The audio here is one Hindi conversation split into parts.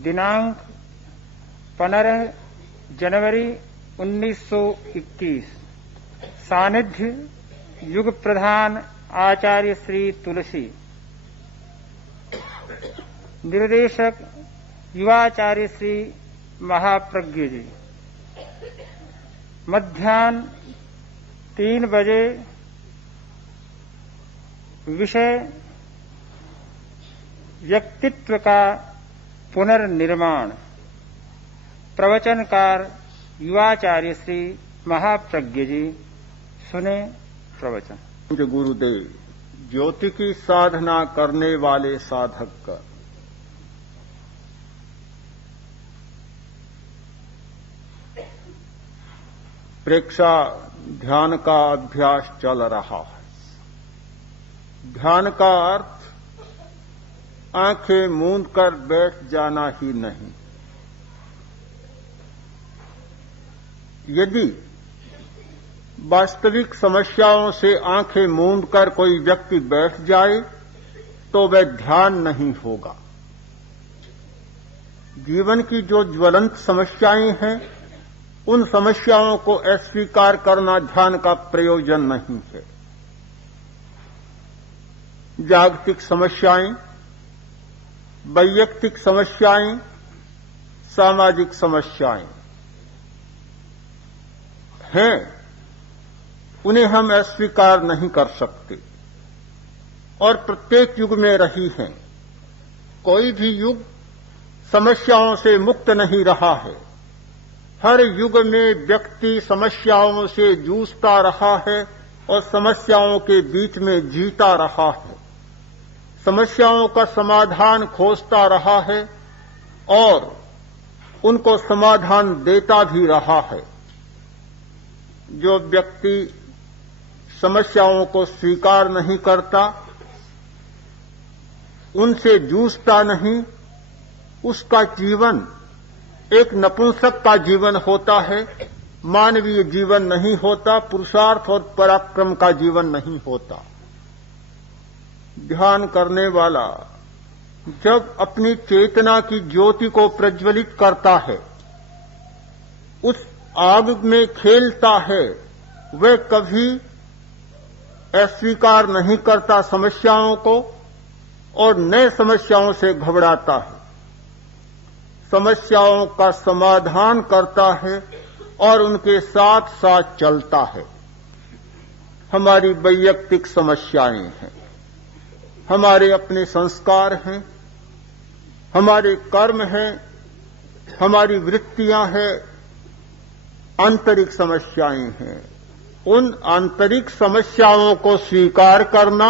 दिनांक 15 जनवरी 1921। सानिध्य युग प्रधान आचार्य श्री तुलसी। निर्देशक युवाचार्य श्री महाप्रज्ञ जी। मध्याह्न 3 बजे। विषय व्यक्तित्व का पुनर्निर्माण। प्रवचनकार युवाचार्य श्री महाप्रज्ञ जी। सुने प्रवचन। गुरुदेव, ज्योति की साधना करने वाले साधक का प्रेक्षा ध्यान का अभ्यास चल रहा है। ध्यान का अर्थ आंखें मूंद कर बैठ जाना ही नहीं। यदि वास्तविक समस्याओं से आंखें मूंद कर कोई व्यक्ति बैठ जाए तो वह ध्यान नहीं होगा। जीवन की जो ज्वलंत समस्याएं हैं, उन समस्याओं को अस्वीकार करना ध्यान का प्रयोजन नहीं है। जागतिक समस्याएं, वैयक्तिक समस्याएं, सामाजिक समस्याएं हैं, उन्हें हम अस्वीकार नहीं कर सकते और प्रत्येक युग में रही हैं। कोई भी युग समस्याओं से मुक्त नहीं रहा है। हर युग में व्यक्ति समस्याओं से जूझता रहा है और समस्याओं के बीच में जीता रहा है। समस्याओं का समाधान खोजता रहा है और उनको समाधान देता भी रहा है। जो व्यक्ति समस्याओं को स्वीकार नहीं करता, उनसे जूझता नहीं, उसका जीवन एक नपुंसक का जीवन होता है, मानवीय जीवन नहीं होता, पुरुषार्थ और पराक्रम का जीवन नहीं होता। ध्यान करने वाला जब अपनी चेतना की ज्योति को प्रज्वलित करता है, उस आग में खेलता है, वह कभी अस्वीकार नहीं करता समस्याओं को और नए समस्याओं से घबराता है। समस्याओं का समाधान करता है और उनके साथ साथ चलता है। हमारी वैयक्तिक समस्याएं हैं, हमारे अपने संस्कार हैं, हमारे कर्म हैं, हमारी वृत्तियां हैं, आंतरिक समस्याएं हैं। उन आंतरिक समस्याओं को स्वीकार करना,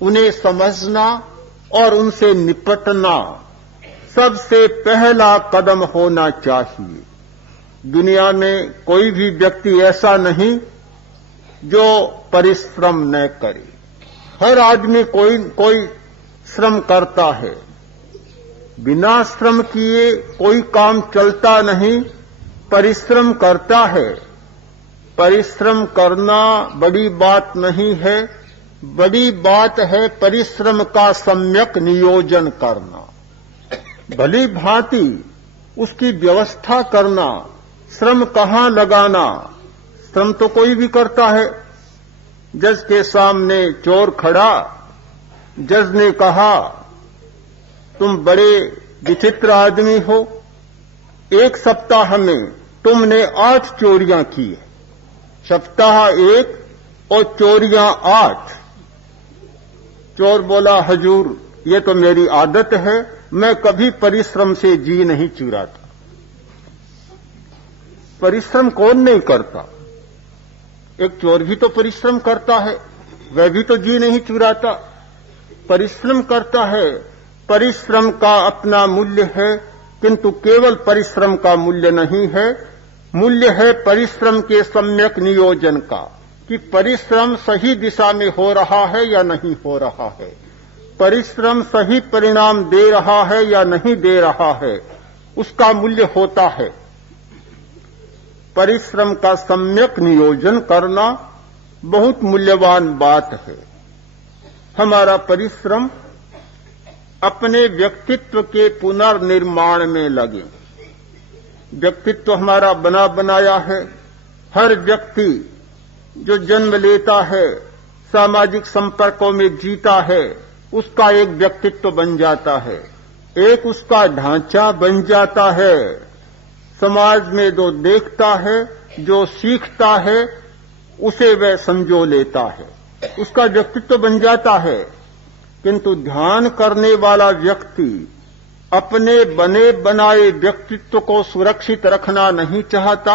उन्हें समझना और उनसे निपटना सबसे पहला कदम होना चाहिए। दुनिया में कोई भी व्यक्ति ऐसा नहीं जो परिश्रम न करे। हर आदमी कोई श्रम करता है। बिना श्रम किए कोई काम चलता नहीं, परिश्रम करता है। परिश्रम करना बड़ी बात नहीं है, बड़ी बात है परिश्रम का सम्यक नियोजन करना, भली भांति उसकी व्यवस्था करना। श्रम कहाँ लगाना? श्रम तो कोई भी करता है। जज के सामने चोर खड़ा, जज ने कहा, तुम बड़े विचित्र आदमी हो, 1 सप्ताह में तुमने 8 चोरियां की है। सप्ताह 1 और चोरियां 8। चोर बोला, हजूर ये तो मेरी आदत है, मैं कभी परिश्रम से जी नहीं चुराता। परिश्रम कौन नहीं करता? एक चोर भी तो परिश्रम करता है, वह भी तो जी नहीं चुराता। परिश्रम करता है। परिश्रम का अपना मूल्य है, किंतु केवल परिश्रम का मूल्य नहीं है। मूल्य है परिश्रम के सम्यक नियोजन का, कि परिश्रम सही दिशा में हो रहा है या नहीं हो रहा है, परिश्रम सही परिणाम दे रहा है या नहीं दे रहा है, उसका मूल्य होता है। परिश्रम का सम्यक नियोजन करना बहुत मूल्यवान बात है। हमारा परिश्रम अपने व्यक्तित्व के पुनर्निर्माण में लगे। व्यक्तित्व हमारा बना बनाया है। हर व्यक्ति जो जन्म लेता है, सामाजिक संपर्कों में जीता है, उसका एक व्यक्तित्व बन जाता है, एक उसका ढांचा बन जाता है। समाज में जो देखता है, जो सीखता है, उसे वह समझो लेता है, उसका व्यक्तित्व बन जाता है। किंतु ध्यान करने वाला व्यक्ति अपने बने बनाए व्यक्तित्व को सुरक्षित रखना नहीं चाहता,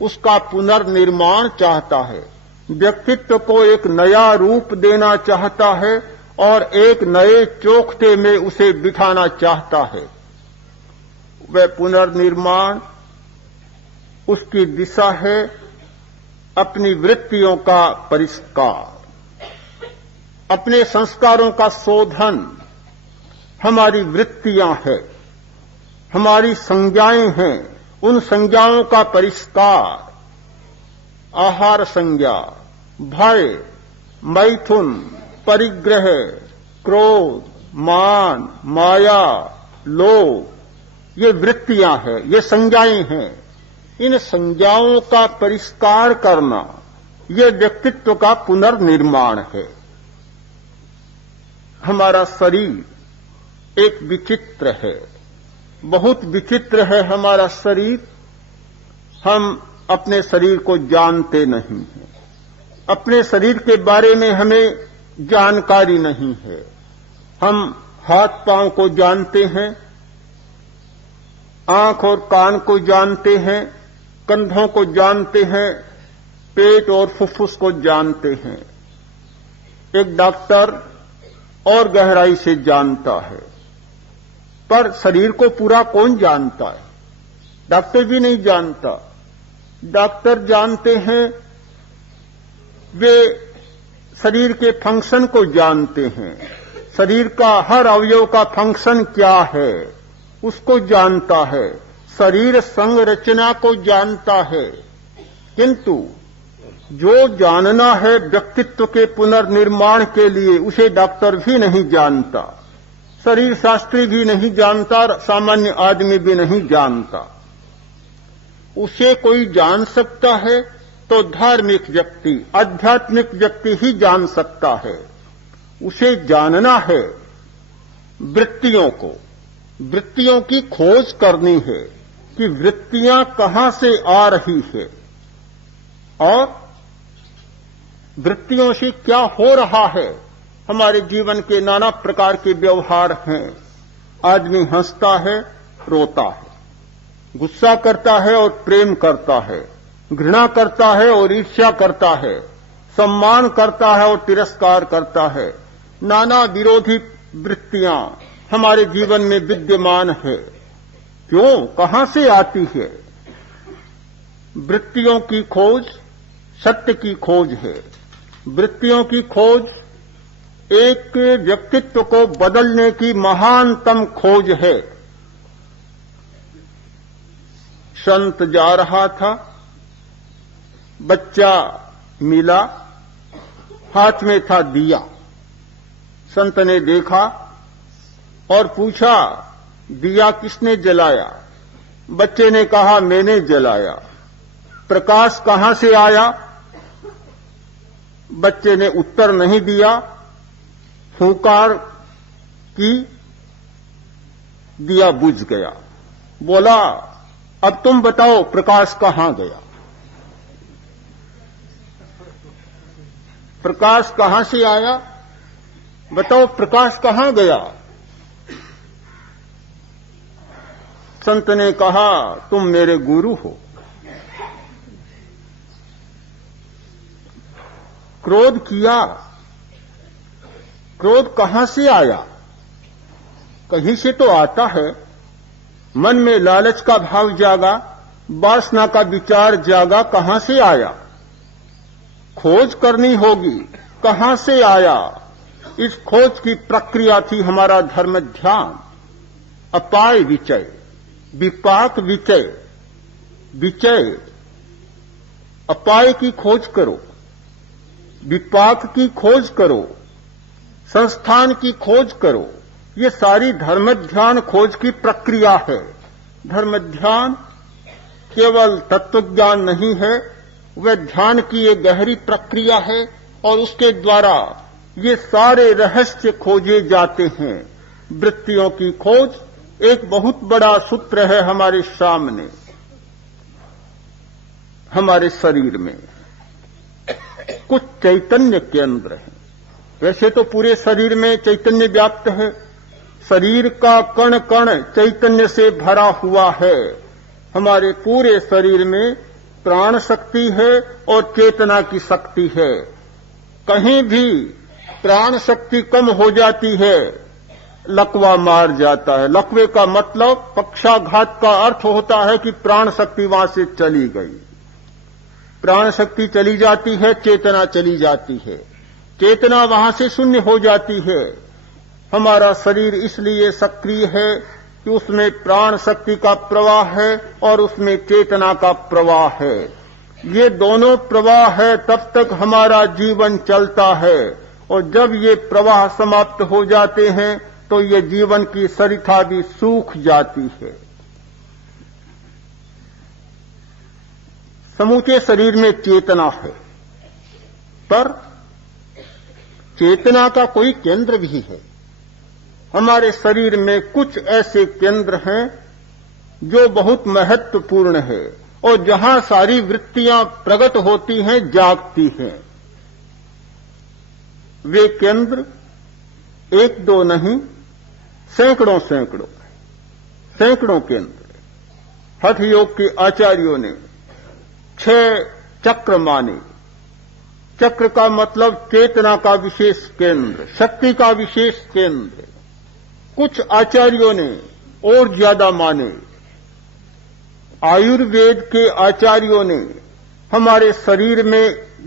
उसका पुनर्निर्माण चाहता है, व्यक्तित्व को एक नया रूप देना चाहता है और एक नए चोखटे में उसे बिठाना चाहता है। वह पुनर्निर्माण, उसकी दिशा है अपनी वृत्तियों का परिष्कार, अपने संस्कारों का शोधन। हमारी वृत्तियां हैं, हमारी संज्ञाएं हैं, उन संज्ञाओं का परिष्कार। आहार संज्ञा, भय, मैथुन, परिग्रह, क्रोध, मान, माया, लोभ, ये वृत्तियां हैं, ये संज्ञाएं हैं। इन संज्ञाओं का परिष्कार करना, ये व्यक्तित्व का पुनर्निर्माण है। हमारा शरीर एक विचित्र है, बहुत विचित्र है हमारा शरीर। हम अपने शरीर को जानते नहीं हैं, अपने शरीर के बारे में हमें जानकारी नहीं है। हम हाथ पांव को जानते हैं, आंख और कान को जानते हैं, कंधों को जानते हैं, पेट और फुफ्फुस को जानते हैं। एक डॉक्टर और गहराई से जानता है, पर शरीर को पूरा कौन जानता है? डॉक्टर भी नहीं जानता। डॉक्टर जानते हैं, वे शरीर के फंक्शन को जानते हैं, शरीर का हर अवयव का फंक्शन क्या है उसको जानता है, शरीर संरचना को जानता है। किंतु जो जानना है व्यक्तित्व के पुनर्निर्माण के लिए, उसे डॉक्टर भी नहीं जानता, शरीर शास्त्री भी नहीं जानता, सामान्य आदमी भी नहीं जानता। उसे कोई जान सकता है तो धार्मिक व्यक्ति, आध्यात्मिक व्यक्ति ही जान सकता है। उसे जानना है वृत्तियों को, वृत्तियों की खोज करनी है कि वृत्तियां कहां से आ रही है और वृत्तियों से क्या हो रहा है। हमारे जीवन के नाना प्रकार के व्यवहार हैं। आदमी हंसता है, रोता है, गुस्सा करता है और प्रेम करता है, घृणा करता है और ईर्ष्या करता है, सम्मान करता है और तिरस्कार करता है। नाना विरोधी वृत्तियां हमारे जीवन में विद्यमान है। क्यों, कहां से आती है? वृत्तियों की खोज सत्य की खोज है। वृत्तियों की खोज एक व्यक्तित्व को बदलने की महानतम खोज है। संत जा रहा था, बच्चा मिला, हाथ में था दिया। संत ने देखा और पूछा, दिया किसने जलाया? बच्चे ने कहा, मैंने जलाया। प्रकाश कहां से आया? बच्चे ने उत्तर नहीं दिया, फूंकार की, दिया बुझ गया। बोला, अब तुम बताओ प्रकाश कहां गया? प्रकाश कहां से आया? बताओ प्रकाश कहां गया? संत ने कहा, तुम मेरे गुरु हो। क्रोध किया, क्रोध कहां से आया? कहीं से तो आता है। मन में लालच का भाव जागा, वासना का विचार जागा, कहां से आया? खोज करनी होगी, कहां से आया? इस खोज की प्रक्रिया थी हमारा धर्म ध्यान। अपाय विचय, विपाक विचय, विचय, अपाय की खोज करो, विपाक की खोज करो, संस्थान की खोज करो। ये सारी धर्म ध्यान खोज की प्रक्रिया है। धर्म ध्यान केवल तत्वज्ञान नहीं है, वह ध्यान की एक गहरी प्रक्रिया है और उसके द्वारा ये सारे रहस्य खोजे जाते हैं। वृत्तियों की खोज एक बहुत बड़ा सूत्र है हमारे सामने। हमारे शरीर में कुछ चैतन्य केंद्र हैं। वैसे तो पूरे शरीर में चैतन्य व्याप्त है, शरीर का कण कण चैतन्य से भरा हुआ है। हमारे पूरे शरीर में प्राण शक्ति है और चेतना की शक्ति है। कहीं भी प्राण शक्ति कम हो जाती है, लकवा मार जाता है। लकवे का मतलब पक्षाघात का अर्थ होता है कि प्राण शक्ति वहां से चली गई। प्राण शक्ति चली जाती है, चेतना चली जाती है, चेतना वहां से शून्य हो जाती है। हमारा शरीर इसलिए सक्रिय है कि उसमें प्राण शक्ति का प्रवाह है और उसमें चेतना का प्रवाह है। ये दोनों प्रवाह है तब तक हमारा जीवन चलता है, और जब ये प्रवाह समाप्त हो जाते हैं तो ये जीवन की सरिता भी सूख जाती है। समूचे शरीर में चेतना है, पर चेतना का कोई केंद्र भी है। हमारे शरीर में कुछ ऐसे केंद्र हैं जो बहुत महत्वपूर्ण है और जहां सारी वृत्तियां प्रकट होती हैं, जागती हैं। वे केंद्र एक दो नहीं, सैकड़ों सैकड़ों सैकड़ों केंद्र। हठ योग के आचार्यों ने 6 चक्र माने। चक्र का मतलब चेतना का विशेष केंद्र, शक्ति का विशेष केंद्र। कुछ आचार्यों ने और ज्यादा माने। आयुर्वेद के आचार्यों ने हमारे शरीर में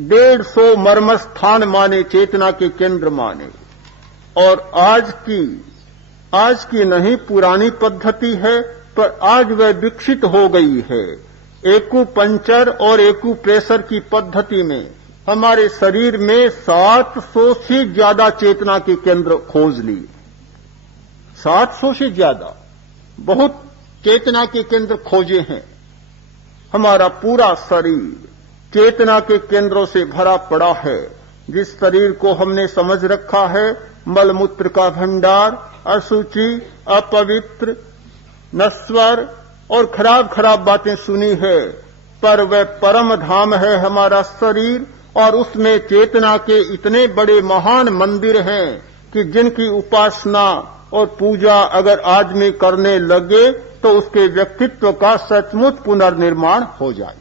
150 मर्म स्थान माने, चेतना के केंद्र माने। और आज की नहीं पुरानी पद्धति है, पर आज वह विकसित हो गई है। एक्यूपंक्चर और एक्यूप्रेशर की पद्धति में हमारे शरीर में 700 से ज्यादा चेतना के केंद्र खोज लिए। 700 से ज्यादा बहुत चेतना के केंद्र खोजे हैं। हमारा पूरा शरीर चेतना के केंद्रों से भरा पड़ा है। जिस शरीर को हमने समझ रखा है मलमूत्र का भंडार, अशुचि, अपवित्र, नश्वर और खराब खराब बातें सुनी है, पर वह परम धाम है हमारा शरीर। और उसमें चेतना के इतने बड़े महान मंदिर हैं कि जिनकी उपासना और पूजा अगर आदमी करने लगे तो उसके व्यक्तित्व का सचमुच पुनर्निर्माण हो जाए।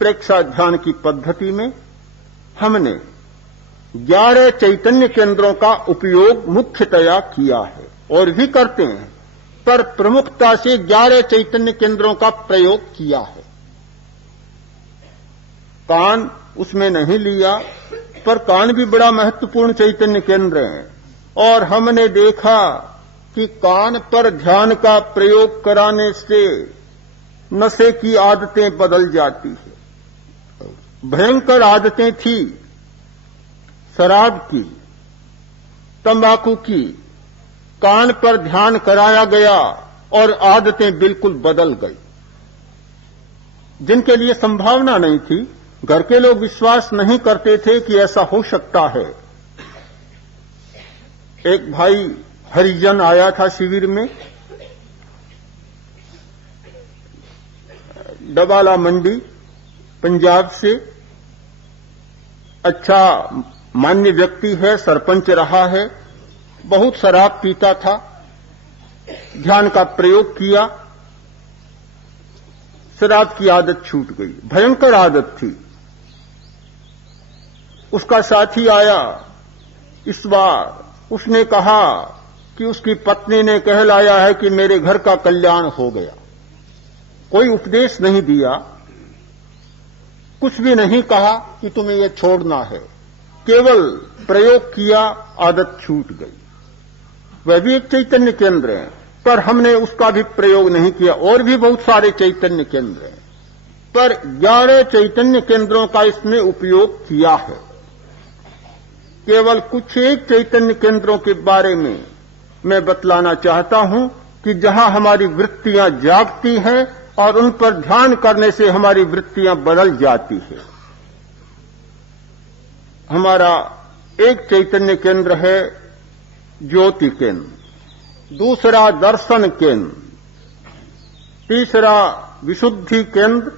प्रेक्षा ध्यान की पद्धति में हमने 11 चैतन्य केंद्रों का उपयोग मुख्यतया किया है और भी करते हैं, पर प्रमुखता से 11 चैतन्य केंद्रों का प्रयोग किया है। कान उसमें नहीं लिया, पर कान भी बड़ा महत्वपूर्ण चैतन्य केंद्र है। और हमने देखा कि कान पर ध्यान का प्रयोग कराने से नशे की आदतें बदल जाती है। भयंकर आदतें थी शराब की, तंबाकू की, कान पर ध्यान कराया गया और आदतें बिल्कुल बदल गई। जिनके लिए संभावना नहीं थी, घर के लोग विश्वास नहीं करते थे कि ऐसा हो सकता है। एक भाई हरिजन आया था शिविर में, डबाला मंडी पंजाब से। अच्छा मान्य व्यक्ति है, सरपंच रहा है, बहुत शराब पीता था। ध्यान का प्रयोग किया, शराब की आदत छूट गई, भयंकर आदत थी। उसका साथी आया इस बार, उसने कहा कि उसकी पत्नी ने कहलाया है कि मेरे घर का कल्याण हो गया। कोई उपदेश नहीं दिया, कुछ भी नहीं कहा कि तुम्हें यह छोड़ना है, केवल प्रयोग किया, आदत छूट गई। वह भी एक चैतन्य केंद्र है, पर हमने उसका भी प्रयोग नहीं किया। और भी बहुत सारे चैतन्य केंद्र हैं, पर 11 चैतन्य केंद्रों का इसमें उपयोग किया है। केवल कुछ एक चैतन्य केंद्रों के बारे में मैं बतलाना चाहता हूं कि जहां हमारी वृत्तियां जागती हैं और उन पर ध्यान करने से हमारी वृत्तियां बदल जाती है। हमारा एक चैतन्य केंद्र है ज्योति केंद्र, दूसरा दर्शन केंद्र, तीसरा विशुद्धि केंद्र,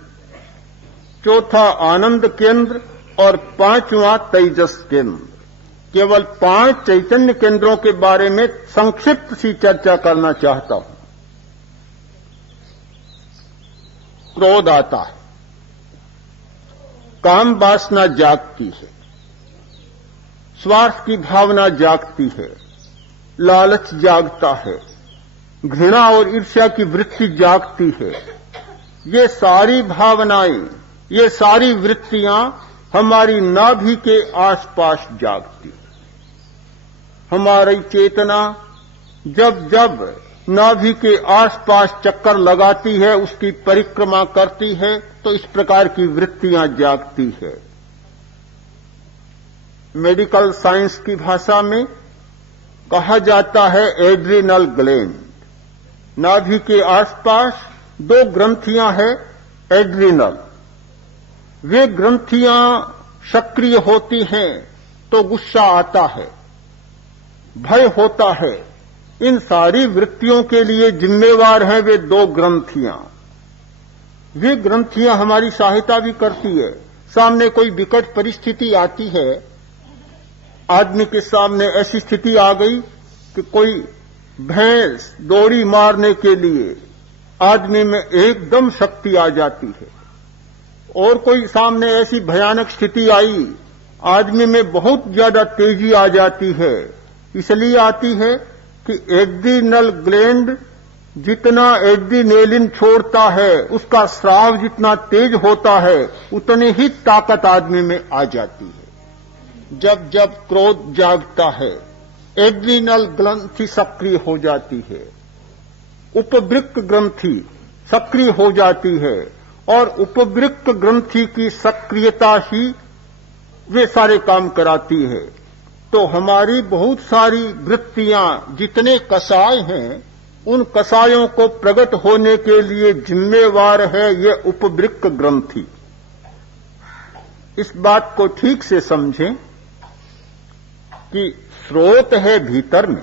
चौथा आनंद केंद्र और पांचवां तेजस केंद्र। केवल 5 चैतन्य केंद्रों के बारे में संक्षिप्त सी चर्चा करना चाहता हूं। क्रोध आता है, काम वासना जागती है, स्वार्थ की भावना जागती है, लालच जागता है, घृणा और ईर्ष्या की वृत्ति जागती है। ये सारी भावनाएं, ये सारी वृत्तियां हमारी नाभि के आसपास जागती है। हमारी चेतना जब जब नाभि के आसपास चक्कर लगाती है, उसकी परिक्रमा करती है, तो इस प्रकार की वृत्तियां जागती है। मेडिकल साइंस की भाषा में कहा जाता है एड्रिनल ग्लैंड। नाभि के आसपास 2 ग्रंथियां हैं एड्रिनल। वे ग्रंथियां सक्रिय होती हैं तो गुस्सा आता है, भय होता है। इन सारी वृत्तियों के लिए जिम्मेवार हैं वे 2 ग्रंथियां। वे ग्रंथियां हमारी सहायता भी करती है। सामने कोई विकट परिस्थिति आती है, आदमी के सामने ऐसी स्थिति आ गई कि कोई भैंस दौड़ी मारने के लिए आदमी में एकदम शक्ति आ जाती है, और कोई सामने ऐसी भयानक स्थिति आई, आदमी में बहुत ज्यादा तेजी आ जाती है। इसलिए आती है कि एड्रिनल ग्लैंड जितना एड्रिनेलिन छोड़ता है, उसका स्राव जितना तेज होता है, उतनी ही ताकत आदमी में आ जाती है। जब जब क्रोध जागता है, एड्रिनल ग्रंथि सक्रिय हो जाती है, उपवृक्क ग्रंथि सक्रिय हो जाती है, और उपवृक्क ग्रंथि की सक्रियता ही वे सारे काम कराती है। तो हमारी बहुत सारी वृत्तियां, जितने कसाय हैं, उन कसायों को प्रकट होने के लिए जिम्मेवार है ये उपवृक्क ग्रंथि। इस बात को ठीक से समझें कि स्रोत है भीतर में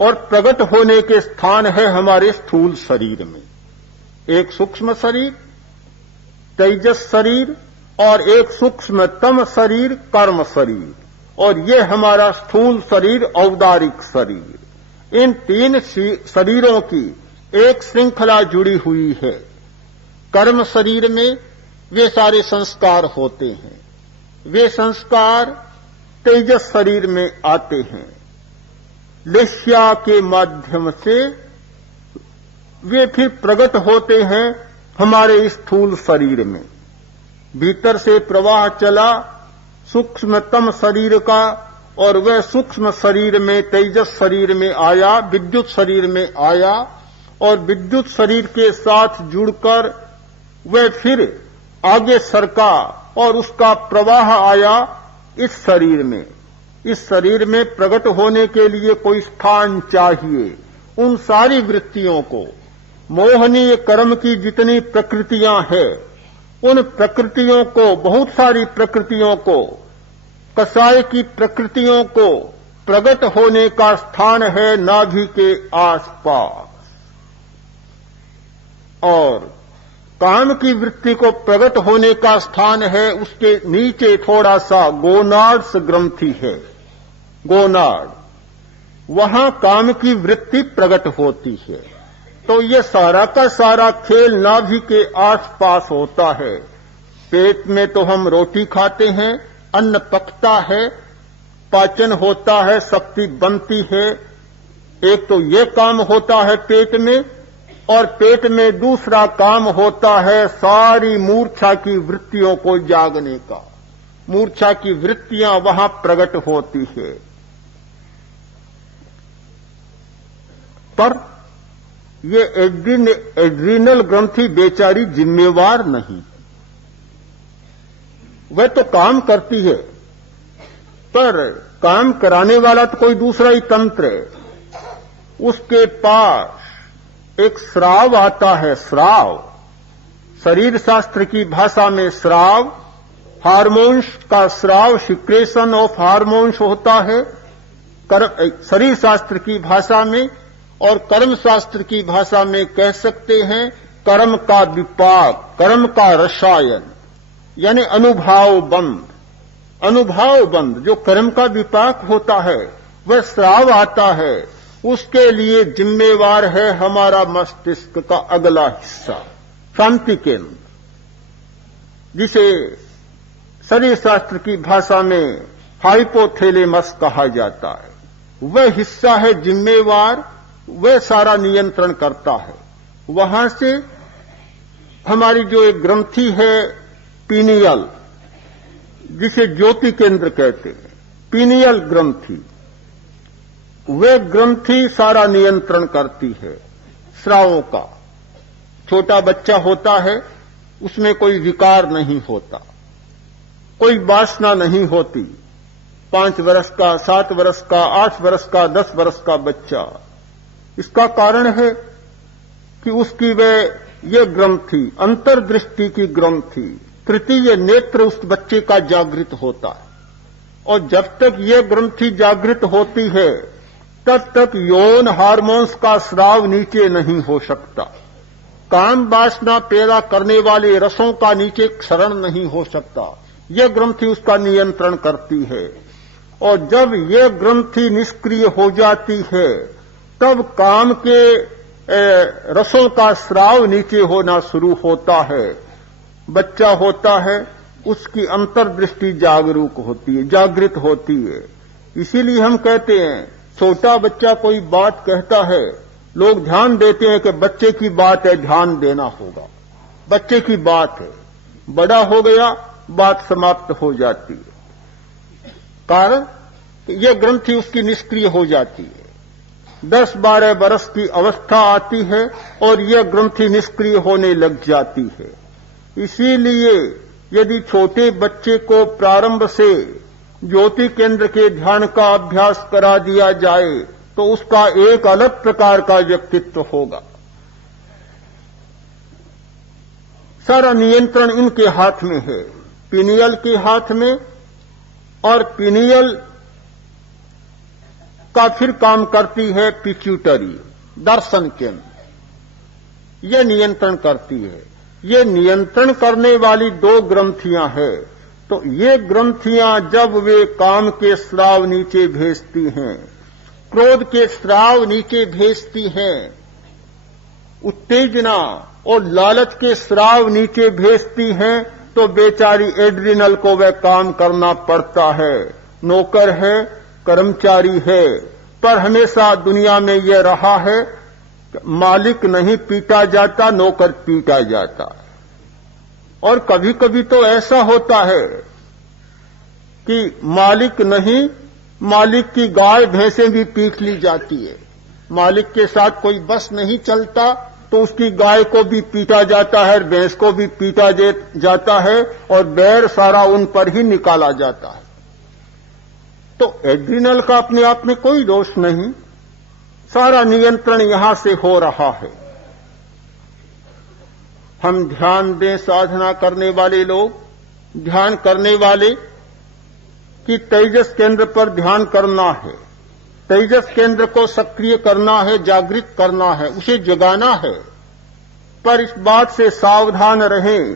और प्रकट होने के स्थान है हमारे स्थूल शरीर में। एक सूक्ष्म शरीर, तेजस शरीर, और एक सूक्ष्मतम शरीर, कर्म शरीर, और ये हमारा स्थूल शरीर, औदारिक शरीर। इन 3 शरीरों की एक श्रृंखला जुड़ी हुई है। कर्म शरीर में वे सारे संस्कार होते हैं। वे संस्कार तेजस शरीर में आते हैं। लेस्या के माध्यम से वे फिर प्रकट होते हैं हमारे स्थूल शरीर में। भीतर से प्रवाह चला सूक्ष्मतम शरीर का, और वह सूक्ष्म शरीर में, तेजस शरीर में आया, विद्युत शरीर में आया, और विद्युत शरीर के साथ जुड़कर वह फिर आगे सरका और उसका प्रवाह आया इस शरीर में। इस शरीर में प्रकट होने के लिए कोई स्थान चाहिए। उन सारी वृत्तियों को, मोहनीय कर्म की जितनी प्रकृतियां हैं, उन प्रकृतियों को, बहुत सारी प्रकृतियों को, कसाय की प्रकृतियों को प्रकट होने का स्थान है नाभि के आसपास, और काम की वृत्ति को प्रकट होने का स्थान है उसके नीचे थोड़ा सा गोनाड्स ग्रंथि है। गोनाड, वहां काम की वृत्ति प्रकट होती है। तो ये सारा का सारा खेल नाभि के आसपास होता है। पेट में तो हम रोटी खाते हैं, अन्न पकता है, पाचन होता है, शक्ति बनती है। एक तो ये काम होता है पेट में, और पेट में दूसरा काम होता है सारी मूर्छा की वृत्तियों को जागने का। मूर्छा की वृत्तियां वहां प्रकट होती है। पर ये एड्रिनल ग्रंथि बेचारी जिम्मेवार नहीं, वह तो काम करती है, पर काम कराने वाला तो कोई दूसरा ही तंत्र है। उसके पास एक स्राव आता है, स्राव, शरीर शास्त्र की भाषा में स्राव, हार्मोन्स का स्राव, सिक्रेशन ऑफ हार्मोन्स होता है शरीर शास्त्र की भाषा में, और कर्म शास्त्र की भाषा में कह सकते हैं कर्म का विपाक, कर्म का रसायन, यानी अनुभाव बंध। अनुभाव बंध जो कर्म का विपाक होता है वह स्राव आता है, उसके लिए जिम्मेवार है हमारा मस्तिष्क का अगला हिस्सा, शांति केंद्र, जिसे शरीर शास्त्र की भाषा में हाइपोथैलेमस कहा जाता है। वह हिस्सा है जिम्मेवार, वह सारा नियंत्रण करता है। वहां से हमारी जो एक ग्रंथि है पीनियल, जिसे ज्योति केंद्र कहते हैं, पीनियल ग्रंथि, वह ग्रंथि सारा नियंत्रण करती है स्रावों का। छोटा बच्चा होता है, उसमें कोई विकार नहीं होता, कोई वासना नहीं होती। 5 वर्ष का, 7 वर्ष का, 8 वर्ष का, 10 वर्ष का बच्चा, इसका कारण है कि उसकी ये ग्रंथि, अंतर्दृष्टि की ग्रंथि, तृतीय नेत्र उस बच्चे का जागृत होता है। और जब तक ये ग्रंथि जागृत होती है तब तक यौन हार्मोन्स का स्राव नीचे नहीं हो सकता, काम वासना पैदा करने वाले रसों का नीचे क्षरण नहीं हो सकता। यह ग्रंथि उसका नियंत्रण करती है, और जब यह ग्रंथि निष्क्रिय हो जाती है तब काम के रसों का स्राव नीचे होना शुरू होता है। बच्चा होता है, उसकी अंतर्दृष्टि जागरूक होती है, जागृत होती है। इसीलिए हम कहते हैं छोटा बच्चा कोई बात कहता है, लोग ध्यान देते हैं कि बच्चे की बात है, ध्यान देना होगा, बच्चे की बात है। बड़ा हो गया, बात समाप्त हो जाती है, कारण यह ग्रंथि उसकी निष्क्रिय हो जाती है। 10-12 वर्ष की अवस्था आती है और यह ग्रंथि निष्क्रिय होने लग जाती है। इसीलिए यदि छोटे बच्चे को प्रारंभ से ज्योति केंद्र के ध्यान का अभ्यास करा दिया जाए तो उसका एक अलग प्रकार का व्यक्तित्व होगा। सारा नियंत्रण इनके हाथ में है, पीनियल के हाथ में, और पीनियल का फिर काम करती है पिट्यूटरी, दर्शन केंद्र, यह नियंत्रण करती है। ये नियंत्रण करने वाली 2 ग्रंथियां हैं। तो ये ग्रंथियां जब वे काम के स्राव नीचे भेजती हैं, क्रोध के स्राव नीचे भेजती हैं, उत्तेजना और लालच के स्राव नीचे भेजती हैं, तो बेचारी एड्रिनल को वह काम करना पड़ता है। नौकर है, कर्मचारी है, पर हमेशा दुनिया में यह रहा है मालिक नहीं पीटा जाता, नौकर पीटा जाता है। और कभी कभी तो ऐसा होता है कि मालिक नहीं, मालिक की गाय भैंसें भी पीट ली जाती है। मालिक के साथ कोई बस नहीं चलता तो उसकी गाय को भी पीटा जाता है, भैंस को भी पीटा जाता है, और बैर सारा उन पर ही निकाला जाता है। तो एड्रिनल का अपने आप में कोई दोष नहीं, सारा नियंत्रण यहां से हो रहा है। हम ध्यान दें, साधना करने वाले लोग, ध्यान करने वाले कि तेजस केंद्र पर ध्यान करना है, तेजस केंद्र को सक्रिय करना है, जागृत करना है, उसे जगाना है। पर इस बात से सावधान रहें,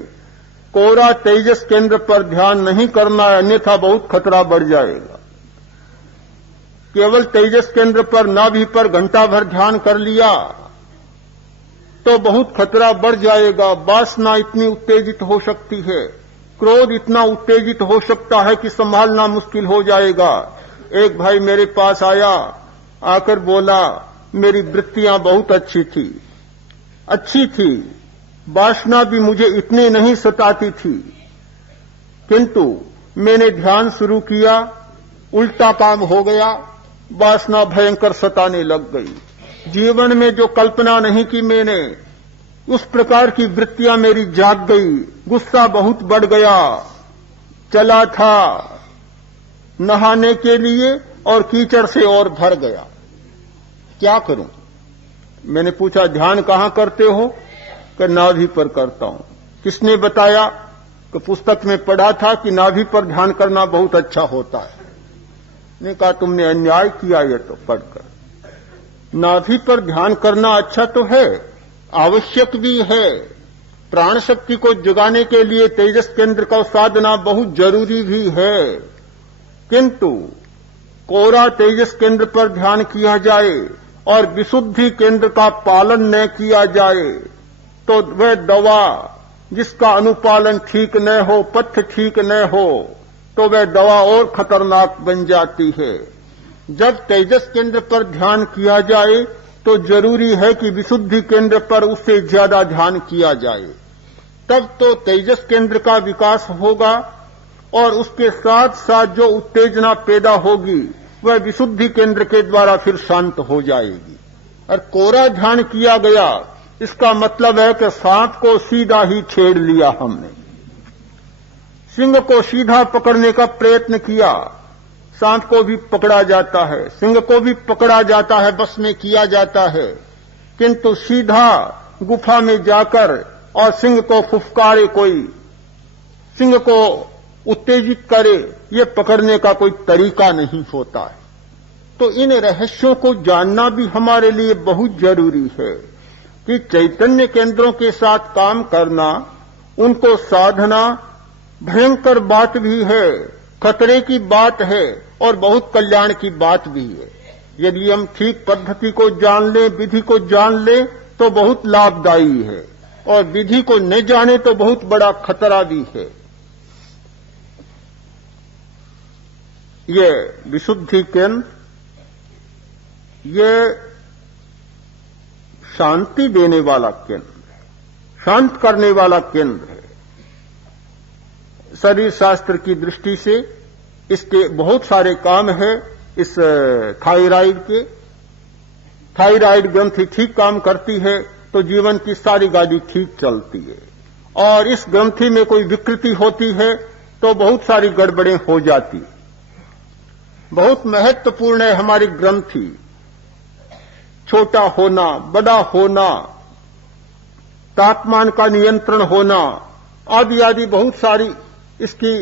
कोरा तेजस केंद्र पर ध्यान नहीं करना है, अन्यथा बहुत खतरा बढ़ जाएगा। केवल तेजस केंद्र पर नाभि पर घंटा भर ध्यान कर लिया तो बहुत खतरा बढ़ जाएगा। वासना इतनी उत्तेजित हो सकती है, क्रोध इतना उत्तेजित हो सकता है कि संभालना मुश्किल हो जाएगा। एक भाई मेरे पास आया, आकर बोला मेरी वृत्तियां बहुत अच्छी थी, वासना भी मुझे इतनी नहीं सताती थी, किंतु मैंने ध्यान शुरू किया, उल्टा काम हो गया, वासना भयंकर सताने लग गई। जीवन में जो कल्पना नहीं की मैंने, उस प्रकार की वृत्तियां मेरी जाग गई, गुस्सा बहुत बढ़ गया, चला था, नहाने के लिए और कीचड़ से और भर गया। क्या करूं? मैंने पूछा ध्यान कहां करते हो? कि नाभि पर करता हूं। किसने बताया? कि पुस्तक में पढ़ा था कि नाभि पर ध्यान करना बहुत अच्छा होता है। ने कहा तुमने अन्याय किया ये तो पढ़कर। नाभि पर ध्यान करना अच्छा तो है, आवश्यक भी है। प्राण शक्ति को जगाने के लिए तेजस केंद्र का साधना बहुत जरूरी भी है, किंतु कोरा तेजस केंद्र पर ध्यान किया जाए और विशुद्धि केंद्र का पालन न किया जाए तो वह दवा जिसका अनुपालन ठीक न हो, पथ्य ठीक न हो, तो वह दवा और खतरनाक बन जाती है। जब तेजस केंद्र पर ध्यान किया जाए तो जरूरी है कि विशुद्धि केंद्र पर उससे ज्यादा ध्यान किया जाए, तब तो तेजस केंद्र का विकास होगा और उसके साथ साथ जो उत्तेजना पैदा होगी वह विशुद्धि केंद्र के द्वारा फिर शांत हो जाएगी। और कोरा ध्यान किया गया इसका मतलब है कि सांप को सीधा ही छेड़ लिया हमने, सिंह को सीधा पकड़ने का प्रयत्न किया। सांप को भी पकड़ा जाता है, सिंह को भी पकड़ा जाता है, बस में किया जाता है, किंतु सीधा गुफा में जाकर और सिंह को फुफकारे, कोई सिंह को उत्तेजित करे, ये पकड़ने का कोई तरीका नहीं होता है। तो इन रहस्यों को जानना भी हमारे लिए बहुत जरूरी है कि चैतन्य केंद्रों के साथ काम करना, उनको साधना भयंकर बात भी है, खतरे की बात है और बहुत कल्याण की बात भी है। यदि हम ठीक पद्धति को जान लें, विधि को जान लें तो बहुत लाभदायी है, और विधि को न जाने तो बहुत बड़ा खतरा भी है। ये विशुद्धि केंद्र, ये शांति देने वाला केंद्र है, शांत करने वाला केंद्र है। शरीर शास्त्र की दृष्टि से इसके बहुत सारे काम है। इस थायराइड के, थायराइड ग्रंथि ठीक काम करती है तो जीवन की सारी गाड़ी ठीक चलती है, और इस ग्रंथि में कोई विकृति होती है तो बहुत सारी गड़बड़ें हो जाती है। बहुत महत्वपूर्ण है हमारी ग्रंथि, छोटा होना, बड़ा होना, तापमान का नियंत्रण होना आदि आदि बहुत सारी इसकी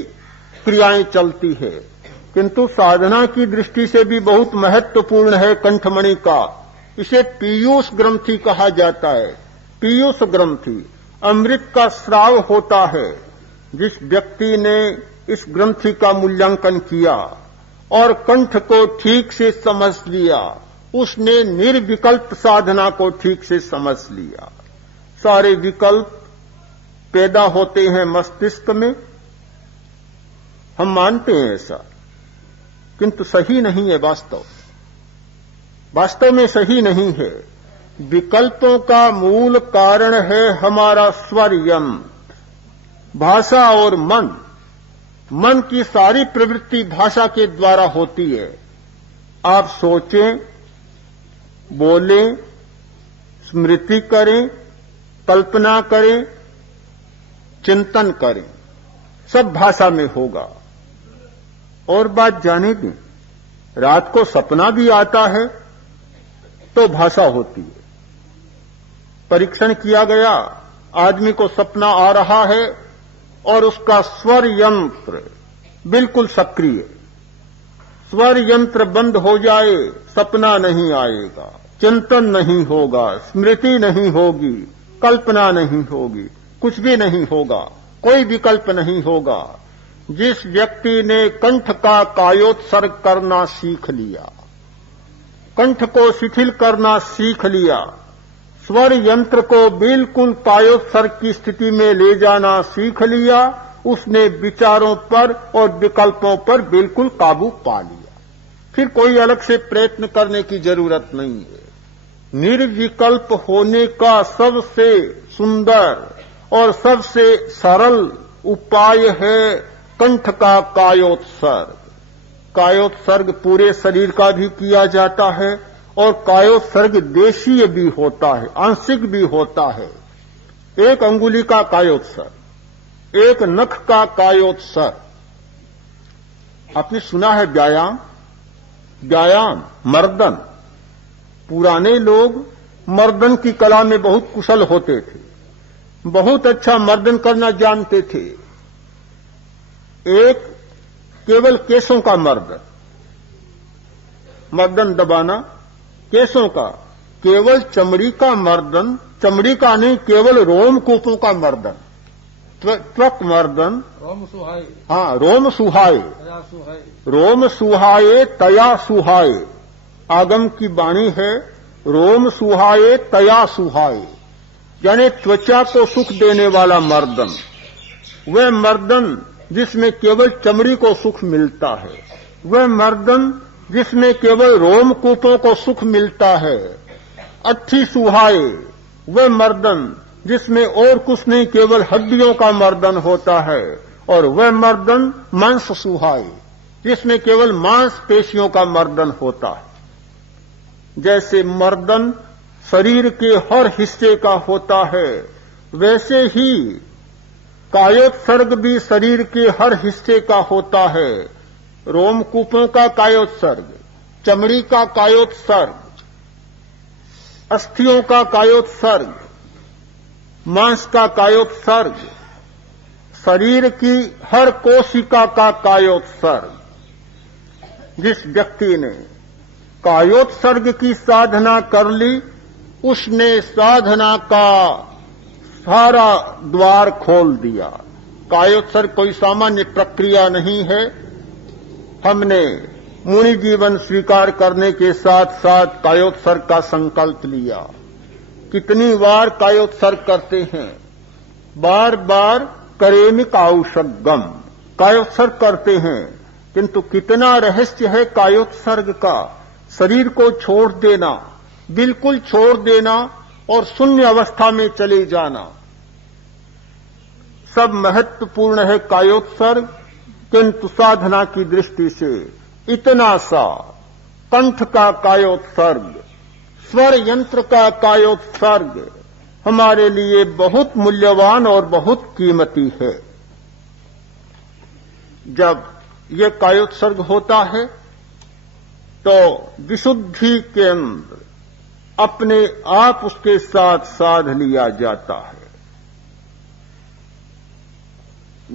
क्रियाएं चलती है। किंतु साधना की दृष्टि से भी बहुत महत्वपूर्ण है कंठमणि का। इसे पीयूष ग्रंथि कहा जाता है। पीयूष ग्रंथि अमृत का स्राव होता है। जिस व्यक्ति ने इस ग्रंथि का मूल्यांकन किया और कंठ को ठीक से समझ लिया, उसने निर्विकल्प साधना को ठीक से समझ लिया। सारे विकल्प पैदा होते हैं मस्तिष्क में, हम मानते हैं ऐसा, किंतु सही नहीं है। वास्तव में सही नहीं है। विकल्पों का मूल कारण है हमारा स्वर यंत्र, भाषा और मन। मन की सारी प्रवृत्ति भाषा के द्वारा होती है। आप सोचें, बोलें, स्मृति करें, कल्पना करें, चिंतन करें, सब भाषा में होगा। और बात जाने दें, रात को सपना भी आता है तो भाषा होती है। परीक्षण किया गया, आदमी को सपना आ रहा है और उसका स्वर यंत्र बिल्कुल सक्रिय, स्वर यंत्र बंद हो जाए, सपना नहीं आएगा, चिंतन नहीं होगा, स्मृति नहीं होगी, कल्पना नहीं होगी, कुछ भी नहीं होगा, कोई विकल्प नहीं होगा। जिस व्यक्ति ने कंठ का कायोत्सर्ग करना सीख लिया, कंठ को शिथिल करना सीख लिया, स्वर यंत्र को बिल्कुल कायोत्सर्ग की स्थिति में ले जाना सीख लिया, उसने विचारों पर और विकल्पों पर बिल्कुल काबू पा लिया। फिर कोई अलग से प्रयत्न करने की जरूरत नहीं है। निर्विकल्प होने का सबसे सुंदर और सबसे सरल उपाय है कंठ का कायोत्सर्ग। कायोत्सर्ग पूरे शरीर का भी किया जाता है और कायोत्सर्ग देशीय भी होता है, आंशिक भी होता है। एक अंगुली का कायोत्सर्ग, एक नख का कायोत्सर्ग, आपने सुना है व्यायाम मर्दन। पुराने लोग मर्दन की कला में बहुत कुशल होते थे, बहुत अच्छा मर्दन करना जानते थे। एक केवल केशों का मर्दन दबाना, केशों का, केवल चमड़ी का मर्दन, चमड़ी का नहीं, केवल रोमकूपों का मर्दन, त्वक मर्दन, रोम सुहाए, हाँ, रोम सुहाए, तया सुहाए, रोम सुहाए तया सुहाए। आगम की वाणी है, रोम सुहाए तया सुहाए, यानी त्वचा को सुख देने वाला मर्दन। वह मर्दन जिसमें केवल चमड़ी को सुख मिलता है, वह मर्दन जिसमें केवल रोमकूपों को सुख मिलता है। अच्छी सुहाए, वह मर्दन जिसमें और कुछ नहीं, केवल हड्डियों का मर्दन होता है। और वह मर्दन मांस सुहाए, जिसमें केवल मांसपेशियों का मर्दन होता है। जैसे मर्दन शरीर के हर हिस्से का होता है, वैसे ही कायोत्सर्ग भी शरीर के हर हिस्से का होता है। रोमकूपों का कायोत्सर्ग, चमड़ी का कायोत्सर्ग, अस्थियों का कायोत्सर्ग, मांस का कायोत्सर्ग, शरीर की हर कोशिका का कायोत्सर्ग। जिस व्यक्ति ने कायोत्सर्ग की साधना कर ली, उसने साधना का सारा द्वार खोल दिया। कायोत्सर्ग कोई सामान्य प्रक्रिया नहीं है। हमने मुनि जीवन स्वीकार करने के साथ साथ कायोत्सर्ग का संकल्प लिया। कितनी बार कायोत्सर्ग करते हैं, बार बार करेमिक औषधम, कायोत्सर्ग करते हैं, किंतु कितना रहस्य है कायोत्सर्ग का। शरीर को छोड़ देना, बिल्कुल छोड़ देना और शून्य अवस्था में चले जाना, सब महत्वपूर्ण है कायोत्सर्ग। किंतु साधना की दृष्टि से इतना सा कंठ का कायोत्सर्ग, स्वर यंत्र का कायोत्सर्ग हमारे लिए बहुत मूल्यवान और बहुत कीमती है। जब ये कायोत्सर्ग होता है तो विशुद्धि केंद्र अपने आप उसके साथ साध लिया जाता है।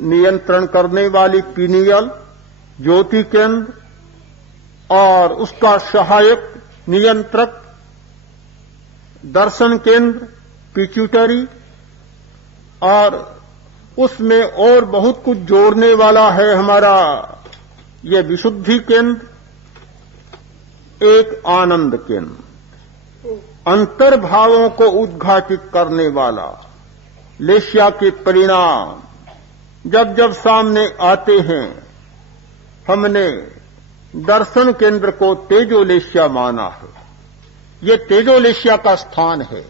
नियंत्रण करने वाली पीनियल, ज्योति केंद्र और उसका सहायक नियंत्रक दर्शन केंद्र पिट्यूटरी, और उसमें और बहुत कुछ जोड़ने वाला है हमारा ये विशुद्धि केंद्र, एक आनंद केंद्र, अंतर्भावों को उद्घाटित करने वाला। लेस्या के परिणाम जब जब सामने आते हैं, हमने दर्शन केंद्र को तेजोलेस्या माना है। ये तेजोलेस्या का स्थान है।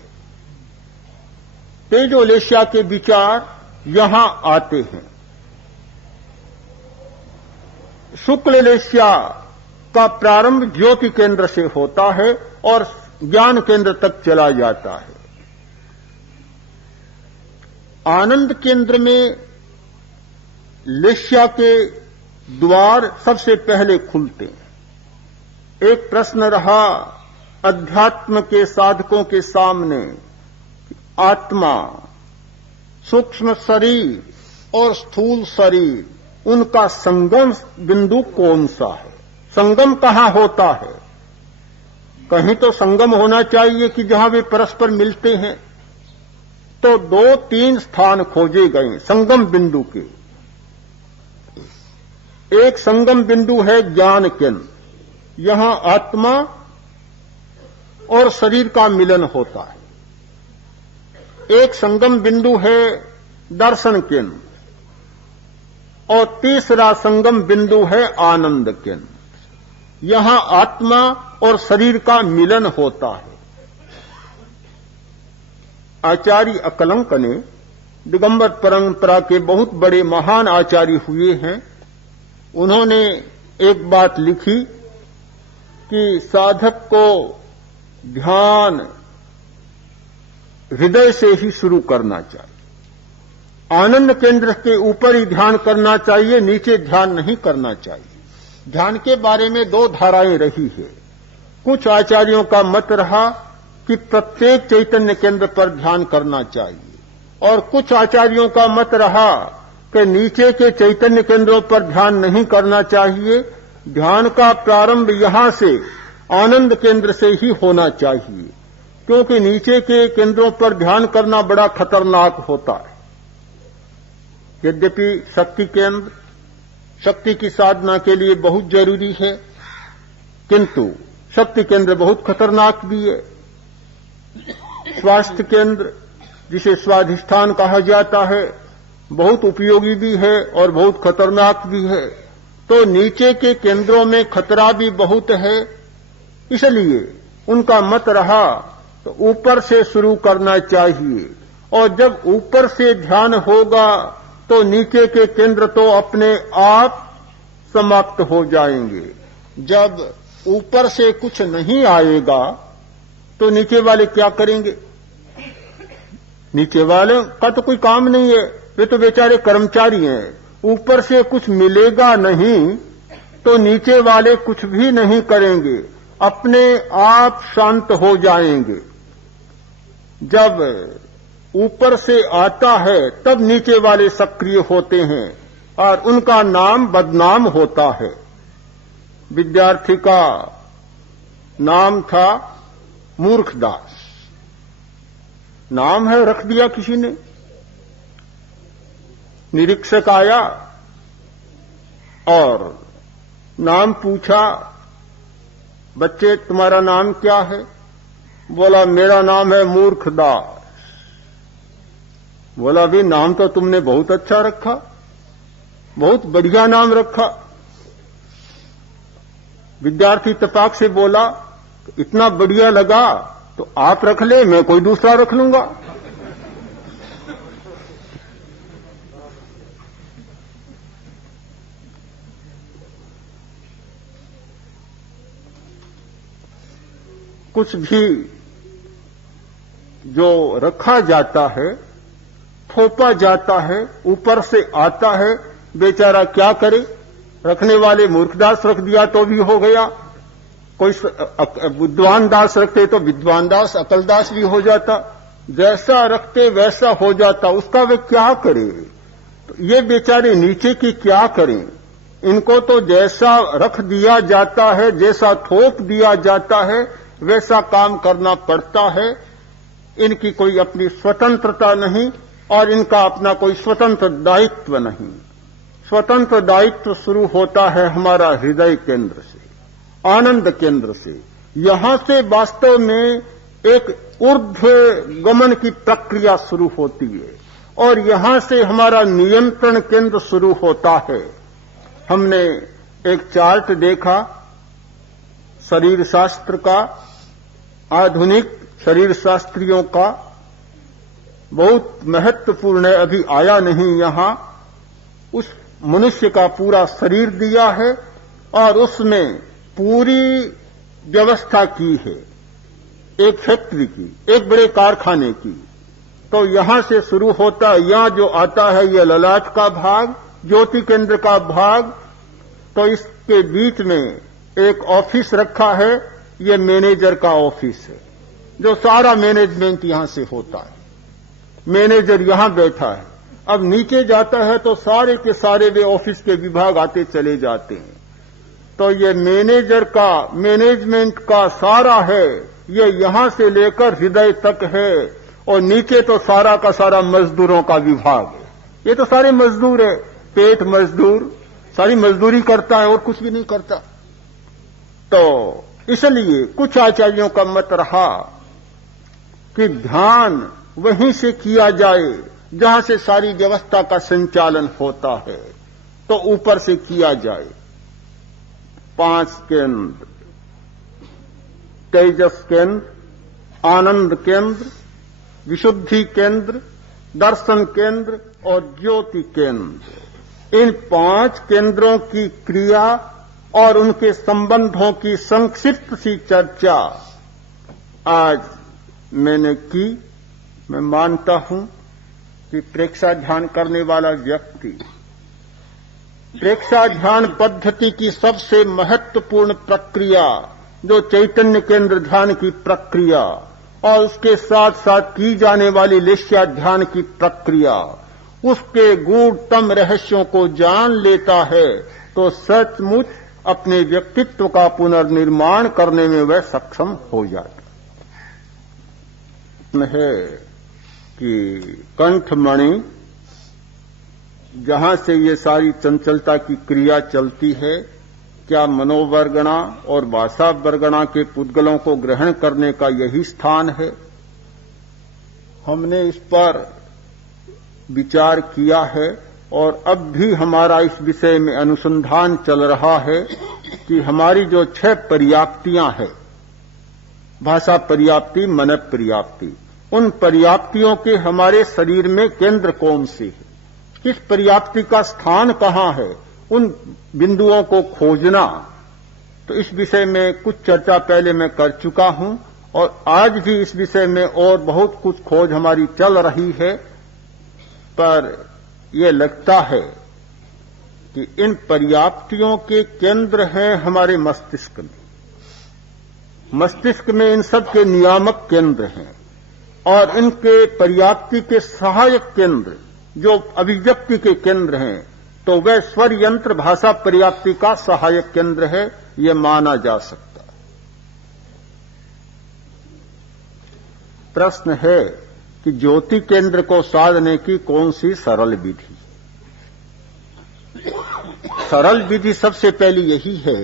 तेजोलेस्या के विचार यहां आते हैं। शुक्ललेस्या का प्रारंभ ज्योति केंद्र से होता है और ज्ञान केंद्र तक चला जाता है। आनंद केंद्र में लेस्या के द्वार सबसे पहले खुलते हैं। एक प्रश्न रहा अध्यात्म के साधकों के सामने, आत्मा, सूक्ष्म शरीर और स्थूल शरीर, उनका संगम बिंदु कौन सा है? संगम कहां होता है? कहीं तो संगम होना चाहिए कि जहां वे परस्पर मिलते हैं। तो 2-3 स्थान खोजे गए संगम बिंदु के। एक संगम बिंदु है ज्ञान केंद्र, यहां आत्मा और शरीर का मिलन होता है। एक संगम बिंदु है दर्शन केंद्र, और तीसरा संगम बिंदु है आनंद केंद्र। यहां आत्मा और शरीर का मिलन होता है। आचार्य अकलंक ने, दिगंबर परंपरा के बहुत बड़े महान आचार्य हुए हैं, उन्होंने एक बात लिखी कि साधक को ध्यान हृदय से ही शुरू करना चाहिए। आनंद केंद्र के ऊपर ही ध्यान करना चाहिए, नीचे ध्यान नहीं करना चाहिए। ध्यान के बारे में दो धाराएं रही है। कुछ आचार्यों का मत रहा कि प्रत्येक चैतन्य केंद्र पर ध्यान करना चाहिए, और कुछ आचार्यों का मत रहा कि नीचे के चैतन्य केंद्रों पर ध्यान नहीं करना चाहिए, ध्यान का प्रारंभ यहां से आनंद केंद्र से ही होना चाहिए, क्योंकि नीचे के केंद्रों पर ध्यान करना बड़ा खतरनाक होता है। यद्यपि शक्ति केंद्र शक्ति की साधना के लिए बहुत जरूरी है, किंतु शक्ति केंद्र बहुत खतरनाक भी है। स्वास्थ्य केंद्र, जिसे स्वाधिष्ठान कहा जाता है, बहुत उपयोगी भी है और बहुत खतरनाक भी है। तो नीचे के केंद्रों में खतरा भी बहुत है, इसलिए उनका मत रहा तो ऊपर से शुरू करना चाहिए, और जब ऊपर से ध्यान होगा तो नीचे के केंद्र तो अपने आप समाप्त हो जाएंगे। जब ऊपर से कुछ नहीं आएगा तो नीचे वाले क्या करेंगे? नीचे वाले का तो कोई काम नहीं है, वे तो बेचारे कर्मचारी हैं। ऊपर से कुछ मिलेगा नहीं तो नीचे वाले कुछ भी नहीं करेंगे, अपने आप शांत हो जाएंगे। जब ऊपर से आता है तब नीचे वाले सक्रिय होते हैं और उनका नाम बदनाम होता है। विद्यार्थी का नाम था मूर्खदास, नाम है रख दिया किसी ने। निरीक्षक आया और नाम पूछा, बच्चे तुम्हारा नाम क्या है? बोला मेरा नाम है मूर्खदास। बोला भी नाम तो तुमने बहुत अच्छा रखा, बहुत बढ़िया नाम रखा। विद्यार्थी तपाक से बोला इतना बढ़िया लगा तो आप रख ले, मैं कोई दूसरा रख लूंगा। कुछ भी जो रखा जाता है, थोपा जाता है, ऊपर से आता है, बेचारा क्या करे? रखने वाले मूर्खदास रख दिया तो भी हो गया, कोई विद्वान दास रखते तो विद्वान दास, अकलदास भी हो जाता। जैसा रखते वैसा हो जाता, उसका वे क्या करे? तो ये बेचारे नीचे की क्या करें? इनको तो जैसा रख दिया जाता है, जैसा थोप दिया जाता है, वैसा काम करना पड़ता है। इनकी कोई अपनी स्वतंत्रता नहीं और इनका अपना कोई स्वतंत्र दायित्व नहीं। स्वतंत्र दायित्व शुरू होता है हमारा हृदय केंद्र से, आनंद केंद्र से। यहां से वास्तव में एक ऊर्ध्व गमन की प्रक्रिया शुरू होती है और यहां से हमारा नियंत्रण केंद्र शुरू होता है। हमने एक चार्ट देखा शरीर शास्त्र का, आधुनिक शरीर शास्त्रियों का, बहुत महत्वपूर्ण है, अभी आया नहीं यहां। उस मनुष्य का पूरा शरीर दिया है और उसमें पूरी व्यवस्था की है, एक फैक्ट्री की, एक बड़े कारखाने की। तो यहां से शुरू होता है, यहां जो आता है यह ललाट का भाग, ज्योति केंद्र का भाग। तो इसके बीच में एक ऑफिस रखा है, यह मैनेजर का ऑफिस है, जो सारा मैनेजमेंट यहां से होता है। मैनेजर यहां बैठा है। अब नीचे जाता है तो सारे के सारे वे ऑफिस के विभाग आते चले जाते हैं। तो ये मैनेजर का, मैनेजमेंट का सारा है, ये यहां से लेकर हृदय तक है। और नीचे तो सारा का सारा मजदूरों का विभाग है। ये तो सारे मजदूर है, पेट मजदूर, सारी मजदूरी करता है और कुछ भी नहीं करता। तो इसलिए कुछ आचार्यों का मत रहा कि ध्यान वहीं से किया जाए जहां से सारी व्यवस्था का संचालन होता है, तो ऊपर से किया जाए। 5 केंद्र, तेजस केंद्र, आनंद केंद्र, विशुद्धि केंद्र, दर्शन केंद्र और ज्योति केंद्र। इन 5 केंद्रों की क्रिया और उनके संबंधों की संक्षिप्त सी चर्चा आज मैंने की। मैं मानता हूं कि प्रेक्षा ध्यान करने वाला व्यक्ति प्रेक्षा ध्यान पद्धति की सबसे महत्वपूर्ण प्रक्रिया जो चैतन्य केंद्र ध्यान की प्रक्रिया और उसके साथ साथ की जाने वाली लेस्या ध्यान की प्रक्रिया उसके गूढ़तम रहस्यों को जान लेता है तो सचमुच अपने व्यक्तित्व का पुनर्निर्माण करने में वह सक्षम हो जाता है कि कंठमणि जहां से ये सारी चंचलता की क्रिया चलती है, क्या मनोवर्गणा और भाषा वर्गणा के पुद्गलों को ग्रहण करने का यही स्थान है? हमने इस पर विचार किया है और अब भी हमारा इस विषय में अनुसंधान चल रहा है कि हमारी जो 6 पर्याप्तियां हैं, भाषा पर्याप्ति, मन पर्याप्ति, उन पर्याप्तियों के हमारे शरीर में केंद्र कौन से है, किस पर्याप्ति का स्थान कहां है, उन बिंदुओं को खोजना। तो इस विषय में कुछ चर्चा पहले मैं कर चुका हूं और आज भी इस विषय में और बहुत कुछ खोज हमारी चल रही है, पर यह लगता है कि इन पर्याप्तियों के केंद्र हैं हमारे मस्तिष्क में। मस्तिष्क में इन सब के नियामक केंद्र हैं और इनके पर्याप्ति के सहायक केंद्र जो अभिव्यक्ति के केंद्र हैं, तो वह स्वर यंत्र भाषा पर्याप्ति का सहायक केंद्र है, यह माना जा सकता है। प्रश्न है कि ज्योति केंद्र को साधने की कौन सी सरल विधि? सरल विधि सबसे पहली यही है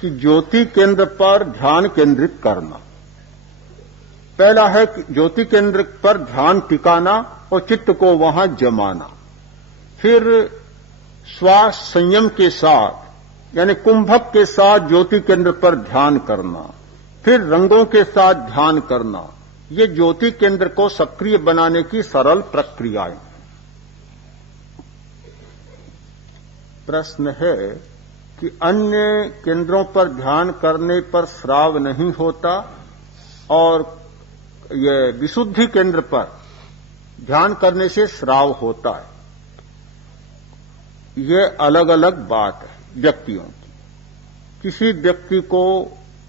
कि ज्योति केंद्र पर ध्यान केंद्रित करना। पहला है कि ज्योति केंद्र पर ध्यान टिकाना और चित्त को वहां जमाना। फिर श्वास संयम के साथ यानी कुंभक के साथ ज्योति केंद्र पर ध्यान करना। फिर रंगों के साथ ध्यान करना। ये ज्योति केंद्र को सक्रिय बनाने की सरल प्रक्रियाएं। प्रश्न है कि अन्य केंद्रों पर ध्यान करने पर श्राव नहीं होता और यह विशुद्धि केंद्र पर ध्यान करने से श्राव होता है। यह अलग अलग बात है व्यक्तियों की। किसी व्यक्ति को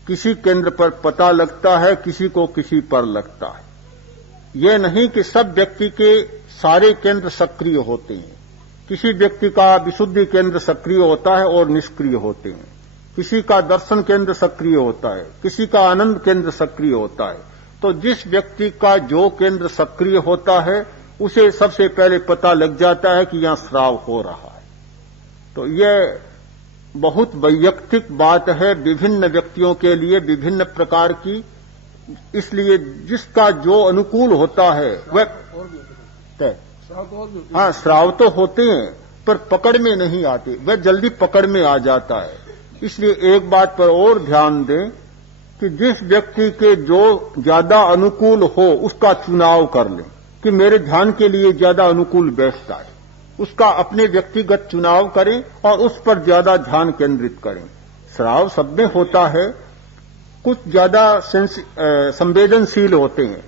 किसी केंद्र पर पता लगता है, किसी को किसी पर लगता है। यह नहीं कि सब व्यक्ति के सारे केंद्र सक्रिय होते हैं। किसी व्यक्ति का विशुद्धि केंद्र सक्रिय होता है और निष्क्रिय होते हैं। किसी का दर्शन केंद्र सक्रिय होता है, किसी का आनंद केंद्र सक्रिय होता है। तो जिस व्यक्ति का जो केंद्र सक्रिय होता है उसे सबसे पहले पता लग जाता है कि यहां श्राव हो रहा है। तो यह बहुत वैयक्तिक बात है, विभिन्न व्यक्तियों के लिए विभिन्न प्रकार की, इसलिए जिसका जो अनुकूल होता है वह तय। हाँ, श्राव तो होते हैं पर पकड़ में नहीं आते, वह जल्दी पकड़ में आ जाता है। इसलिए एक बात पर और ध्यान दें कि जिस व्यक्ति के जो ज्यादा अनुकूल हो उसका चुनाव कर लें कि मेरे ध्यान के लिए ज्यादा अनुकूल बैठता है, उसका अपने व्यक्तिगत चुनाव करें और उस पर ज्यादा ध्यान केंद्रित करें। श्राव सब में होता है, कुछ ज्यादा संवेदनशील होते हैं,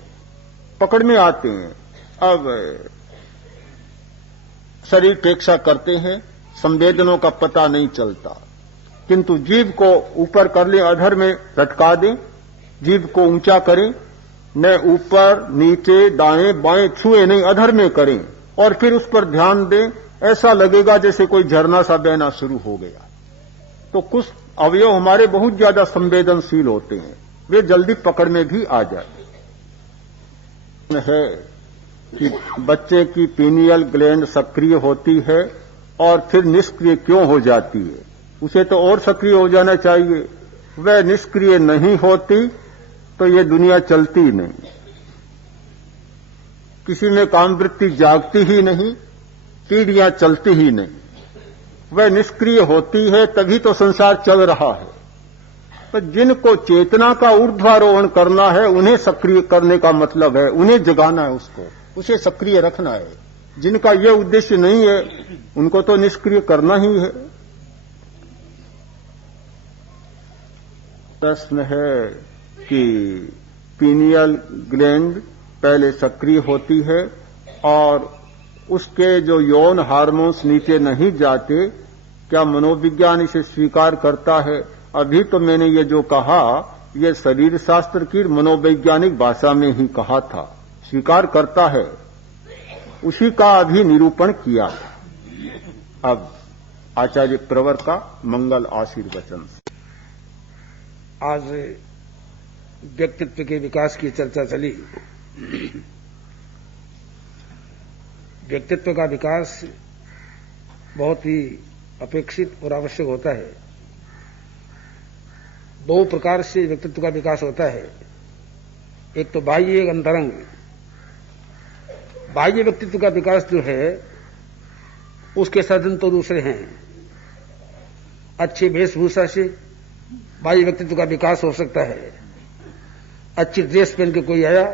पकड़ में आते हैं। अब शरीर पेक्षा करते हैं, संवेदनों का पता नहीं चलता, किंतु जीभ को ऊपर कर ले, अधर में लटका दें, जीभ को ऊंचा करें, न ऊपर नीचे दाएं बाएं छुए नहीं, अधर में करें और फिर उस पर ध्यान दें। ऐसा लगेगा जैसे कोई झरना सा बहना शुरू हो गया। तो कुछ अवयव हमारे बहुत ज्यादा संवेदनशील होते हैं, वे जल्दी पकड़ में भी आ जाते हैं। कि बच्चे की पीनियल ग्लैंड सक्रिय होती है और फिर निष्क्रिय क्यों हो जाती है? उसे तो और सक्रिय हो जाना चाहिए। वह निष्क्रिय नहीं होती तो ये दुनिया चलती नहीं। किसी में कामवृत्ति जागती ही नहीं, पीढ़ियां चलती ही नहीं। वह निष्क्रिय होती है तभी तो संसार चल रहा है। तो जिनको चेतना का ऊर्ध्वारोहण करना है उन्हें सक्रिय करने का मतलब है, उन्हें जगाना है, उसे सक्रिय रखना है। जिनका यह उद्देश्य नहीं है उनको तो निष्क्रिय करना ही है। प्रश्न है कि पीनियल ग्लैंड पहले सक्रिय होती है और उसके जो यौन हार्मोन्स नीचे नहीं जाते क्या मनोविज्ञान इसे स्वीकार करता है? अभी तो मैंने ये जो कहा, ये शरीर शास्त्र की मनोवैज्ञानिक भाषा में ही कहा था। स्वीकार करता है, उसी का अभी निरूपण किया। अब आचार्य प्रवर का मंगल आशीर्वचन। आज व्यक्तित्व के विकास की चर्चा चली। व्यक्तित्व का विकास बहुत ही अपेक्षित और आवश्यक होता है। दो प्रकार से व्यक्तित्व का विकास होता है, एक तो बाह्य, एक अंतरंग। बाह्य व्यक्तित्व का विकास जो है उसके साधन तो दूसरे हैं। अच्छी वेशभूषा से बाह्य व्यक्तित्व का विकास हो सकता है। अच्छी ड्रेस पहन के कोई आया,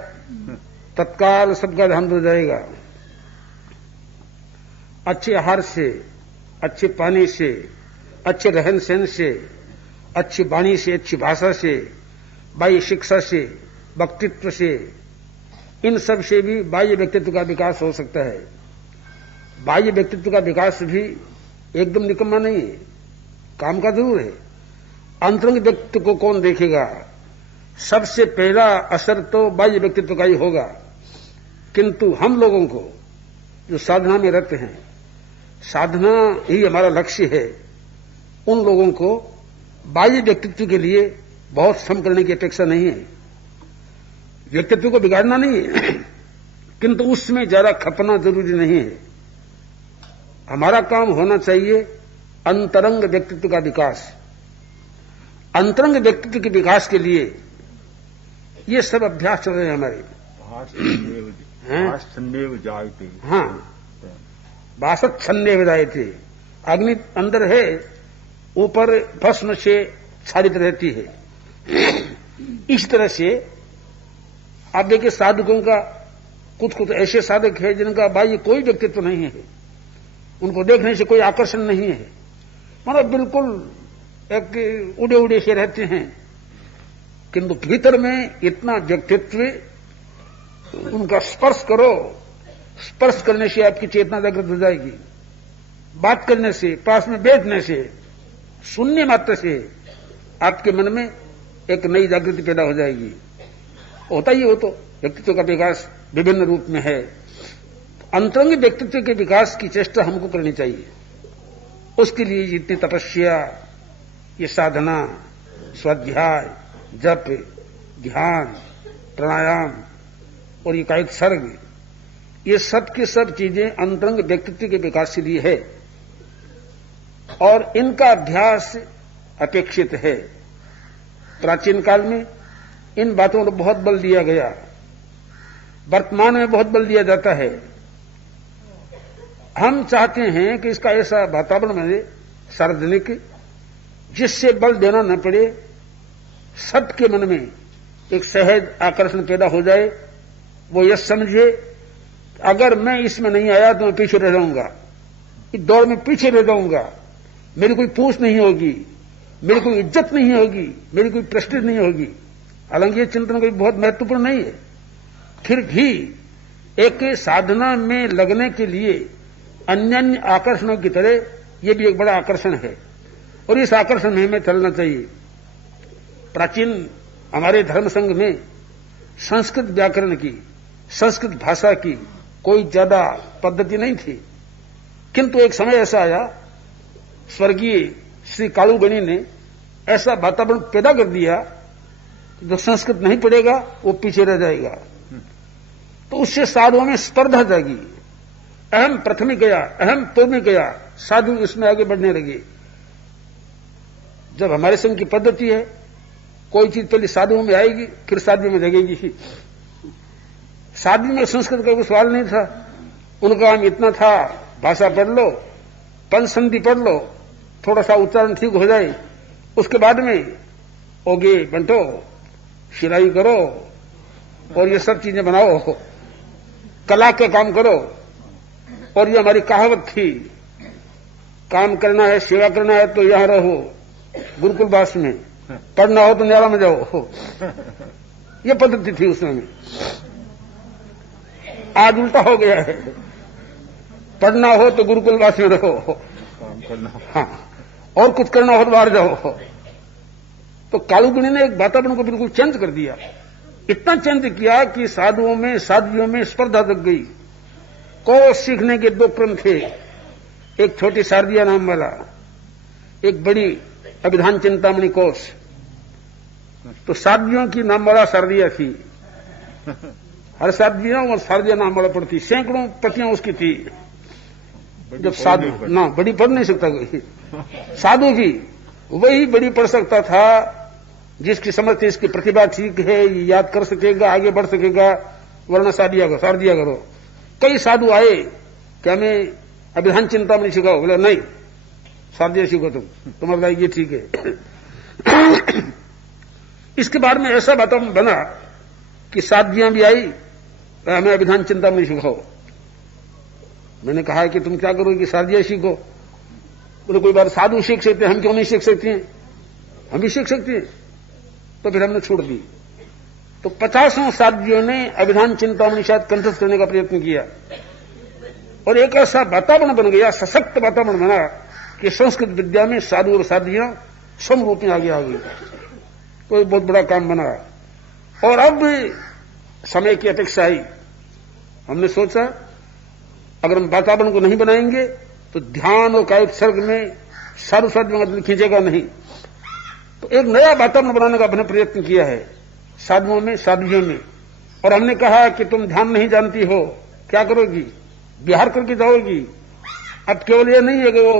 तत्काल सबका ध्यान हो जाएगा। अच्छे आहार से, अच्छे पानी से, अच्छे रहन सहन से, अच्छी वाणी से, अच्छी भाषा से, बाह्य शिक्षा से, वक्तृत्व से, इन सब से भी बाह्य व्यक्तित्व का विकास हो सकता है। बाह्य व्यक्तित्व का विकास भी एकदम निकम्मा नहीं है, काम का जरूर है। अंतरंग व्यक्तित्व को कौन देखेगा? सबसे पहला असर तो बाह्य व्यक्तित्व का ही होगा। किंतु हम लोगों को जो साधना में रहते हैं, साधना ही हमारा लक्ष्य है, उन लोगों को बाह्य व्यक्तित्व के लिए बहुत श्रम करने की अपेक्षा नहीं है। व्यक्तित्व को बिगाड़ना नहीं है, किंतु उसमें जरा खपना जरूरी नहीं है। हमारा काम होना चाहिए अंतरंग व्यक्तित्व का विकास। अंतरंग व्यक्तित्व के विकास के लिए ये सब अभ्यास चल रहे हैं हमारे। हाँ, बासत छन्ने जाए थे। अग्नि अंदर है, ऊपर भस्म से छादित रहती है। इस तरह से आप देखिए, साधकों का कुछ ऐसे साधक है जिनका बाह्य कोई व्यक्तित्व नहीं है, उनको देखने से कोई आकर्षण नहीं है, मतलब बिल्कुल एक उड़े उड़े से रहते हैं, किंतु भीतर में इतना व्यक्तित्व। उनका स्पर्श करो, स्पर्श करने से आपकी चेतना जागृत हो जाएगी। बात करने से, पास में बैठने से, सुनने मात्र से आपके मन में एक नई जागृति पैदा हो जाएगी। होता ही हो तो व्यक्तित्व का विकास विभिन्न रूप में है। अंतरंग व्यक्तित्व के विकास की चेष्टा हमको करनी चाहिए। उसके लिए जितनी तपस्या, ये साधना, स्वाध्याय, जप, ध्यान, प्राणायाम और ये कायिक सर्ग, ये सब की सब चीजें अंतरंग व्यक्तित्व के विकास के लिए है और इनका अभ्यास अपेक्षित है। प्राचीन काल में इन बातों को बहुत बल दिया गया, वर्तमान में बहुत बल दिया जाता है। हम चाहते हैं कि इसका ऐसा वातावरण बने सार्वजनिक, जिससे बल देना न पड़े, सबके मन में एक सहज आकर्षण पैदा हो जाए। वो यह समझे अगर मैं इसमें नहीं आया तो मैं पीछे रह जाऊंगा, इस दौड़ में पीछे रह जाऊंगा, मेरी कोई पूछ नहीं होगी, मेरी कोई इज्जत नहीं होगी, मेरी कोई प्रेस्टीज नहीं होगी। हालांकि ये चिंतन कोई बहुत महत्वपूर्ण नहीं है, फिर भी एक साधना में लगने के लिए अन्य आकर्षणों की तरह ये भी एक बड़ा आकर्षण है और इस आकर्षण में हमें चलना चाहिए। प्राचीन हमारे धर्म संघ में संस्कृत व्याकरण की, संस्कृत भाषा की कोई ज्यादा पद्धति नहीं थी, किंतु एक समय ऐसा आया, स्वर्गीय श्री कालूगणी ने ऐसा वातावरण पैदा कर दिया, जो संस्कृत नहीं पढ़ेगा वो पीछे रह जाएगा। तो उससे साधुओं में स्पर्धा जागी, अहम प्रथम गया, अहम पूर्व गया, साधु इसमें आगे बढ़ने लगे। जब हमारे संघ की पद्धति है, कोई चीज पहले साधुओं में आएगी, फिर साधु में लगेगी। साधु में संस्कृत का कोई सवाल नहीं था, उनका काम इतना था, भाषा पढ़ लो, पंचसंधि पढ़ लो, थोड़ा सा उच्चारण ठीक हो जाए, उसके बाद में ओगे बंटो, सिलाई करो और ये सब चीजें बनाओ, कला का काम करो। और ये हमारी कहावत थी, काम करना है, सेवा करना है तो यहां रहो गुरुकुलवास में, पढ़ना हो तो न्यारा में जाओ। ये पद्धति थी उस समय। आज उल्टा हो गया है, पढ़ना हो तो गुरुकुलवास में रहो, करना। हाँ, और कुछ करना हो तो बाहर जाओ। तो कालूगणी ने एक वातावरण को बिल्कुल चेंज कर दिया। इतना चेंज किया कि साधुओं में साध्वियों में स्पर्धा लग गई। कोष सीखने के दो क्रम थे, एक छोटी शारदिया नाम वाला, एक बड़ी अभिधान चिंतामणि कोष। तो साध्वियों की नाम वाला शारदिया थी, हर साध्वियों और शारदिया नाम वाला पढ़ती, सैकड़ों प्रतियां उसकी थी। जब साधु ना बड़ी पढ़ नहीं सकता कोई, साधु की वही बड़ी पढ़ सकता था जिसकी समझ थी, इसकी प्रतिभा ठीक है, ये याद कर सकेगा, आगे बढ़ सकेगा, वरना शारदिया करो। कई साधु आए कि हमें अभिधान चिंता में सिखाओ, बोले नहीं शारदिया सीखो, तुम्हारा ये ठीक है। इसके बाद में ऐसा वातावरण बना कि साधियां भी आई, हमें अभिधान चिंता में सिखाओ। मैंने कहा कि तुम क्या करोगे, शारदिया सीखो। बोले कोई बार साधु सीख सकते हैं, हम क्यों नहीं सीख सकते हैं, हम भी सीख सकते हैं। तो फिर हमने छोड़ दी। तो 50 साधियों ने अभिधान चिंतामणि शायद कंठस्थ करने का प्रयत्न किया, और एक ऐसा वातावरण बन गया, सशक्त वातावरण बना कि संस्कृत विद्या में साधु और साधियां समरूप में आगे आ गई। तो बहुत बड़ा काम बना। और अब समय की अपेक्षा आई, हमने सोचा अगर हम वातावरण को नहीं बनाएंगे तो ध्यान और कायिक सर्ग में साधु साध्यों खींचेगा नहीं। तो एक नया वातावरण बनाने का हमने प्रयत्न किया है साधुओं में साध्वियों में। और हमने कहा कि तुम ध्यान नहीं जानती हो, क्या करोगी, बिहार करके जाओगी। अब केवल ये नहीं है कि वो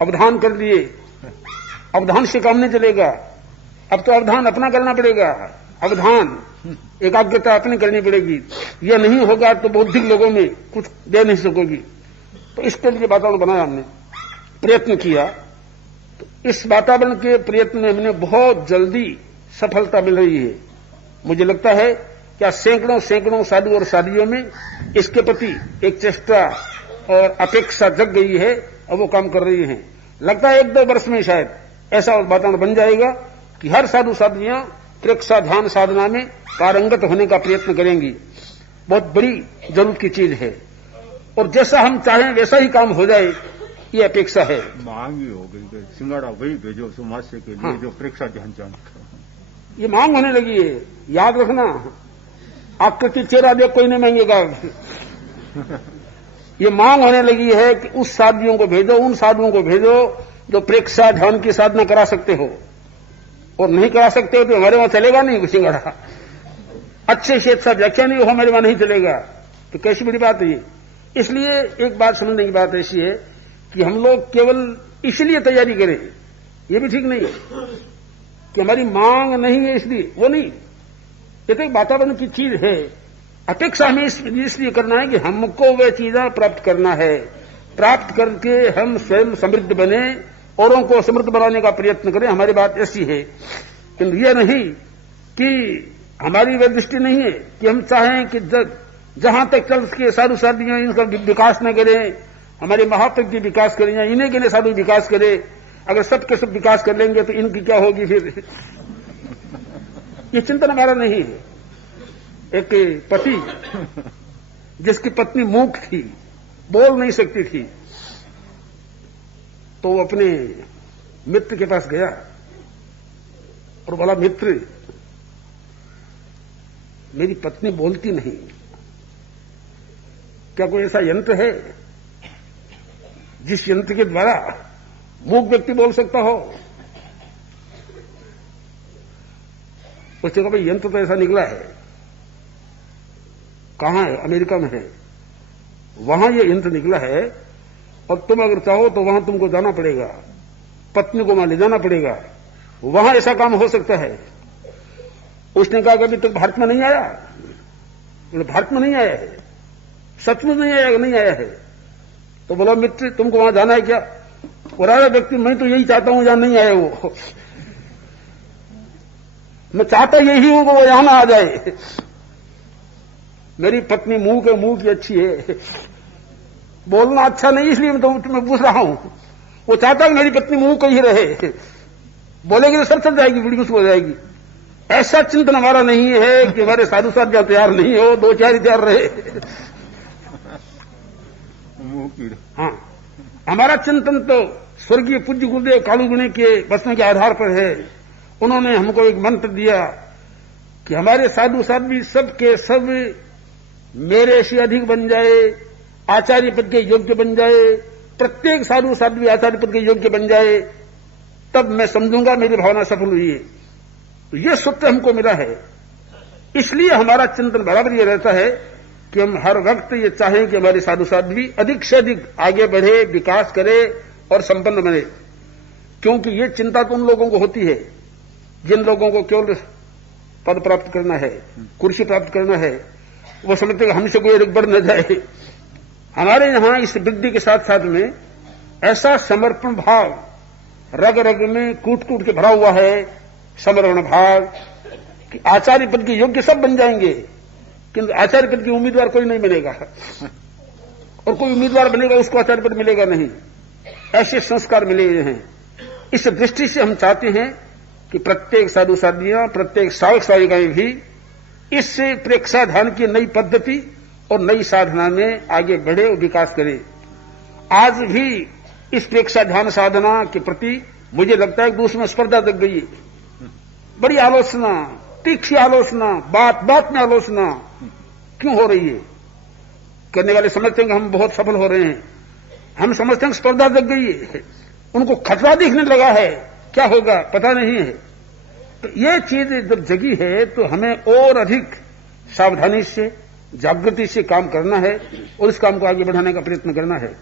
अवधान कर लिए, अवधान से काम नहीं चलेगा, अब तो अवधान अपना करना पड़ेगा। अवधान एकाग्रता अपनी करनी पड़ेगी, यह नहीं होगा तो बौद्धिक लोगों में कुछ दे नहीं सकोगी। तो इसके लिए वातावरण बनाया, हमने प्रयत्न किया। तो इस वातावरण के प्रयत्न में हमने बहुत जल्दी सफलता मिल रही है। मुझे लगता है क्या सैकड़ों साधु और साधियों में इसके प्रति एक चेष्टा और अपेक्षा जग गई है, और वो काम कर रही हैं। लगता है 1-2 वर्ष में शायद ऐसा वातावरण बन जाएगा कि हर साधु साधियां प्रेक्षा ध्यान साधना में पारंगत होने का प्रयत्न करेंगी। बहुत बड़ी जरूरत की चीज है, और जैसा हम चाहें वैसा ही काम हो जाए, ये अपेक्षा है। मांग ही हो गई, सिंगाड़ा वही भेजो समाज के लिए। हाँ। जो प्रेक्षा ध्यान ये मांग होने लगी है। याद रखना, आकृति चेहरा देख कोई नहीं मांगेगा। ये मांग होने लगी है कि उस साधुओं को भेजो, उन साधुओं को भेजो जो प्रेक्षा ध्यान की साधना करा सकते हो, और नहीं करा सकते हो तो हमारे वहां चलेगा नहीं सिंगाड़ा। अच्छे से अच्छा व्याख्या नहीं हो, हमारे वहां नहीं चलेगा। तो कैसी बड़ी बात है ये। इसलिए एक बात समझने की बात ऐसी है कि हम लोग केवल इसलिए तैयारी करें, ये भी ठीक नहीं है कि हमारी मांग नहीं है इसलिए, वो नहीं। ये तो एक वातावरण की चीज है। अपेक्षा हमें इसलिए करना है कि हमको वह चीजें प्राप्त करना है, प्राप्त करके हम स्वयं समृद्ध बने, औरों को समृद्ध बनाने का प्रयत्न करें। हमारी बात ऐसी है, किंतु यह नहीं कि हमारी वह दृष्टि नहीं है कि हम चाहें कि जहां तक चल सके साधु साधियां इनका विकास न करें, हमारे महाप्रज्ञ विकास करें, या इन्हें के लिए साधु विकास करें। अगर सबके सब विकास कर लेंगे तो इनकी क्या होगी फिर। ये चिंतन हमारा नहीं है। एक पति जिसकी पत्नी मूक थी, बोल नहीं सकती थी, तो वो अपने मित्र के पास गया और बोला, मित्र मेरी पत्नी बोलती नहीं, क्या कोई ऐसा यंत्र है जिस यंत्र के द्वारा मूक व्यक्ति बोल सकता हो। उसने कहा, भाई यंत्र तो ऐसा निकला है। कहां है? अमेरिका में है, वहां ये यंत्र निकला है, और तुम अगर चाहो तो वहां तुमको जाना पड़ेगा, पत्नी को वहां ले जाना पड़ेगा, वहां ऐसा काम हो सकता है। उसने कहा, कभी तक भारत में नहीं आया? बोले, भारत में नहीं आया है। सचमुच नहीं आया? नहीं आया है। तो बोला, मित्र तुमको वहां जाना है क्या? और आया व्यक्ति, मैं तो यही चाहता हूं जहां नहीं आए वो, मैं चाहता यही हूं कि वो यहां ना आ जाए। मेरी पत्नी मुंह के मुंह की अच्छी है, बोलना अच्छा नहीं, इसलिए मैं तुम्हें पूछ रहा हूं। वो चाहता है कि मेरी पत्नी मुंह कहीं रहे, बोलेगी तो सब चल जाएगी, बड़ी मुश्किल हो जाएगी। ऐसा चिंतन हमारा नहीं है कि हमारे साधु साध्या तैयार नहीं हो, 2-4 ही तैयार रहे। हाँ, हमारा चिंतन तो स्वर्गीय पूज्य गुरुदेव कालूगुणे के वचनों के आधार पर है। उन्होंने हमको एक मंत्र दिया कि हमारे साधु साध्वी सब के सब मेरे से अधिक बन जाए, आचार्य पद के योग्य बन जाए, प्रत्येक साधु साध्वी आचार्य पद के योग्य बन जाए, तब मैं समझूंगा मेरी भावना सफल हुई है। तो ये सूत्र हमको मिला है। इसलिए हमारा चिंतन बराबर ये रहता है कि हम हर वक्त ये चाहें कि हमारे साधु साध्वी अधिक से अधिक आगे बढ़े, विकास करे और संपन्न बने। क्योंकि ये चिंता तो उन लोगों को होती है जिन लोगों को केवल पद प्राप्त करना है, कुर्सी प्राप्त करना है। वो समझते हैं हमसे कोई अधिक बढ़ न जाए। हमारे यहां इस वृद्धि के साथ साथ में ऐसा समर्पण भाव रग रग में कूट कूट के भरा हुआ है, समर्पण भाव कि आचार्य पद के योग्य सब बन जाएंगे, किंतु आचार्य पद की उम्मीदवार कोई नहीं बनेगा, और कोई उम्मीदवार बनेगा उसको आचार्य पद मिलेगा नहीं। ऐसे संस्कार मिले हुए हैं। इस दृष्टि से हम चाहते हैं कि प्रत्येक साधु साधियां, प्रत्येक साधक साधिकाएं भी इस प्रेक्षाधान की नई पद्धति और नई साधना में आगे बढ़े और विकास करें। आज भी इस प्रेक्षाध्यान साधना के प्रति मुझे लगता है कि उसमें स्पर्धा लग गई है। बड़ी आलोचना, तीखी आलोचना, बात बात में आलोचना क्यों हो रही है? करने वाले समझते हैं कि हम बहुत सफल हो रहे हैं। हम समझते हैं कि स्पर्धा लग गई है, उनको खतरा दिखने लगा है, क्या होगा पता नहीं है। तो ये चीज जब जगी है तो हमें और अधिक सावधानी से, जागृति से काम करना है और इस काम को आगे बढ़ाने का प्रयत्न करना है।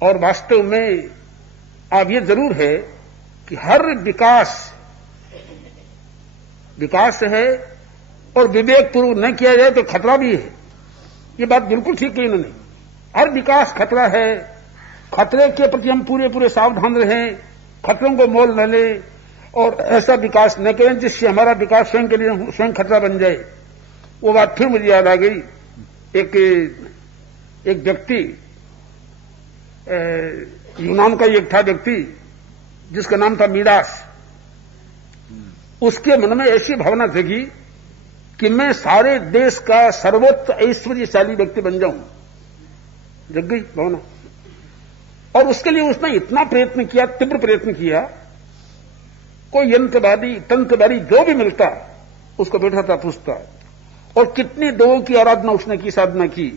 और वास्तव में अब ये जरूर है कि हर विकास है और विवेकपूर्वक न किया जाए तो खतरा भी है। ये बात बिल्कुल ठीक है इन्होंने। हर विकास खतरा है, खतरे के प्रति हम पूरे सावधान रहें, खतरों को मोल न लें और ऐसा विकास न करें जिससे हमारा विकास स्वयं के लिए स्वयं खतरा बन जाए। वो बात फिर मुझे याद आ गई। एक व्यक्ति, यूनान का एक था व्यक्ति जिसका नाम था मीडास। उसके मन में ऐसी भावना जगी कि मैं सारे देश का सर्वोच्च ऐश्वर्यशाली व्यक्ति बन जाऊं। जग गई भावना। और उसके लिए उसने इतना प्रयत्न किया, तीव्र प्रयत्न किया। कोई यंत्रवादी, तंत्रवादी जो भी मिलता उसको बैठा था पूछता। और कितनी देवों की आराधना उसने की, साधना की।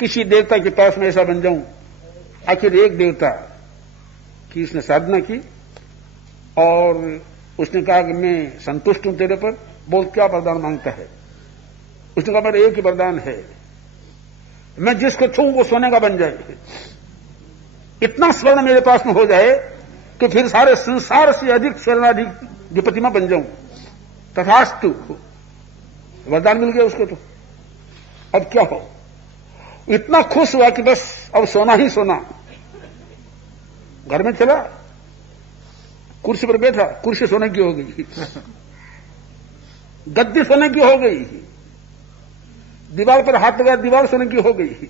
किसी देवता के पास में ऐसा बन जाऊं। आखिर एक देवता की उसने साधना की और उसने कहा कि मैं संतुष्ट हूं तेरे पर, बोल क्या वरदान मांगता है। उसने कहा मेरा एक ही वरदान है, मैं जिसको छूं वो सोने का बन जाए। इतना स्वर्ण मेरे पास में हो जाए कि फिर सारे संसार से अधिक स्वर्णाधिक प्रतिमा बन जाऊं। तथास्तु, वरदान मिल गया उसको। तो अब क्या हो, इतना खुश हुआ कि बस अब सोना ही सोना। घर में चला, कुर्सी पर बैठा, कुर्सी सोने की हो गई, गद्दी सोने की हो गई, दीवार पर हाथ लगा, दीवार सोने की हो गई।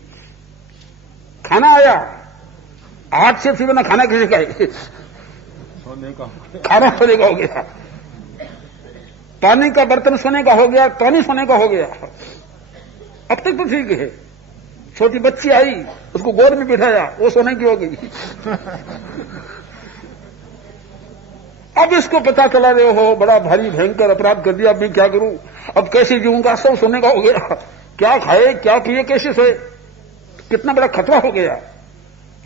खाना आया, हाथ से फिर ना खाना कैसे खाए, खाना सोने का हो गया। पानी का बर्तन सोने का हो गया, पानी सोने का हो गया। अब तक तो ठीक है। छोटी बच्ची आई, उसको गोद में बिठाया, वो सोने की हो गई। अब इसको पता चला रहे हो बड़ा भारी भयंकर अपराध कर दिया, अब मैं क्या करूं, अब कैसे जीऊंगा, सब सोने का हो गया। क्या खाए, क्या पिए, कैसे सोए, कितना बड़ा खतरा हो गया।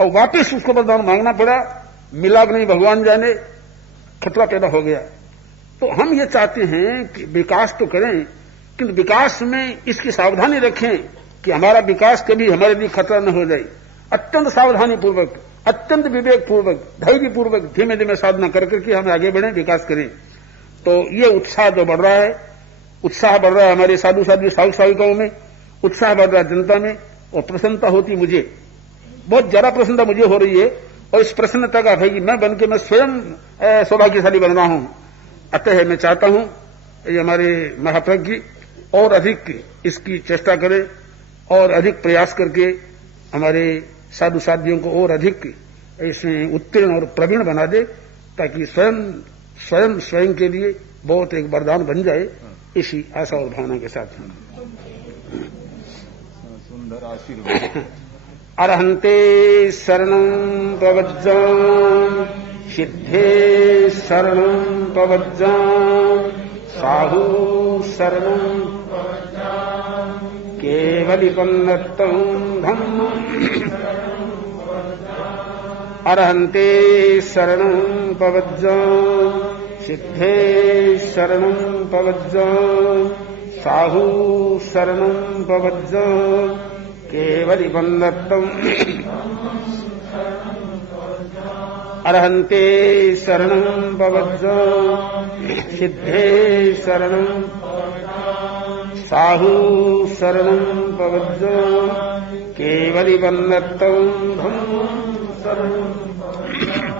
और वापिस उसको वरदान मांगना पड़ा, मिला नहीं भगवान जाने, खतरा पैदा हो गया। तो हम ये चाहते हैं कि विकास तो करें, किंतु विकास में इसकी सावधानी रखें कि हमारा विकास कभी हमारे लिए खतरा न हो जाए। अत्यंत सावधानी पूर्वक, अत्यंत विवेक पूर्वक, धैर्य पूर्वक धीमे धीमे साधना करके हम आगे बढ़ें, विकास करें। तो ये उत्साह जो बढ़ रहा है, उत्साह बढ़ रहा है हमारे साधु साधु साधु साधिकाओं में, उत्साह बढ़ रहा है जनता में, और प्रसन्नता होती मुझे, बहुत ज्यादा प्रसन्नता मुझे हो रही है। और इस प्रसन्नता का है कि मैं बन के मैं स्वयं सौभाग्यशाली बन रहा हूं। अतः मैं चाहता हूं ये हमारे महाप्रज्ञ और अधिक इसकी चेष्टा करें और अधिक प्रयास करके हमारे साधु साधियों को और अधिक इसमें उत्तीर्ण और प्रवीण बना दे, ताकि स्वयं के लिए बहुत एक वरदान बन जाए। इसी आशा और भावना के साथ सुंदर आशीर्वाद। अरहन्ते शरणं प्रवज्जामि सिद्धे शरणं प्रवज्जामि साहु शरणं केवलिपन्नतं धम्मम् अरहन्ते शरणं प्रवज्जामि सिद्धे शरणं प्रवज्जामि साहु शरणं प्रवज्जामि केवलिपन्नतं अरहन्ते शरणं प्रवज्जामि सिद्धे शरणं साहु शरणं प्रवज्जामि केवलिपन्नतं धम्मं शरणं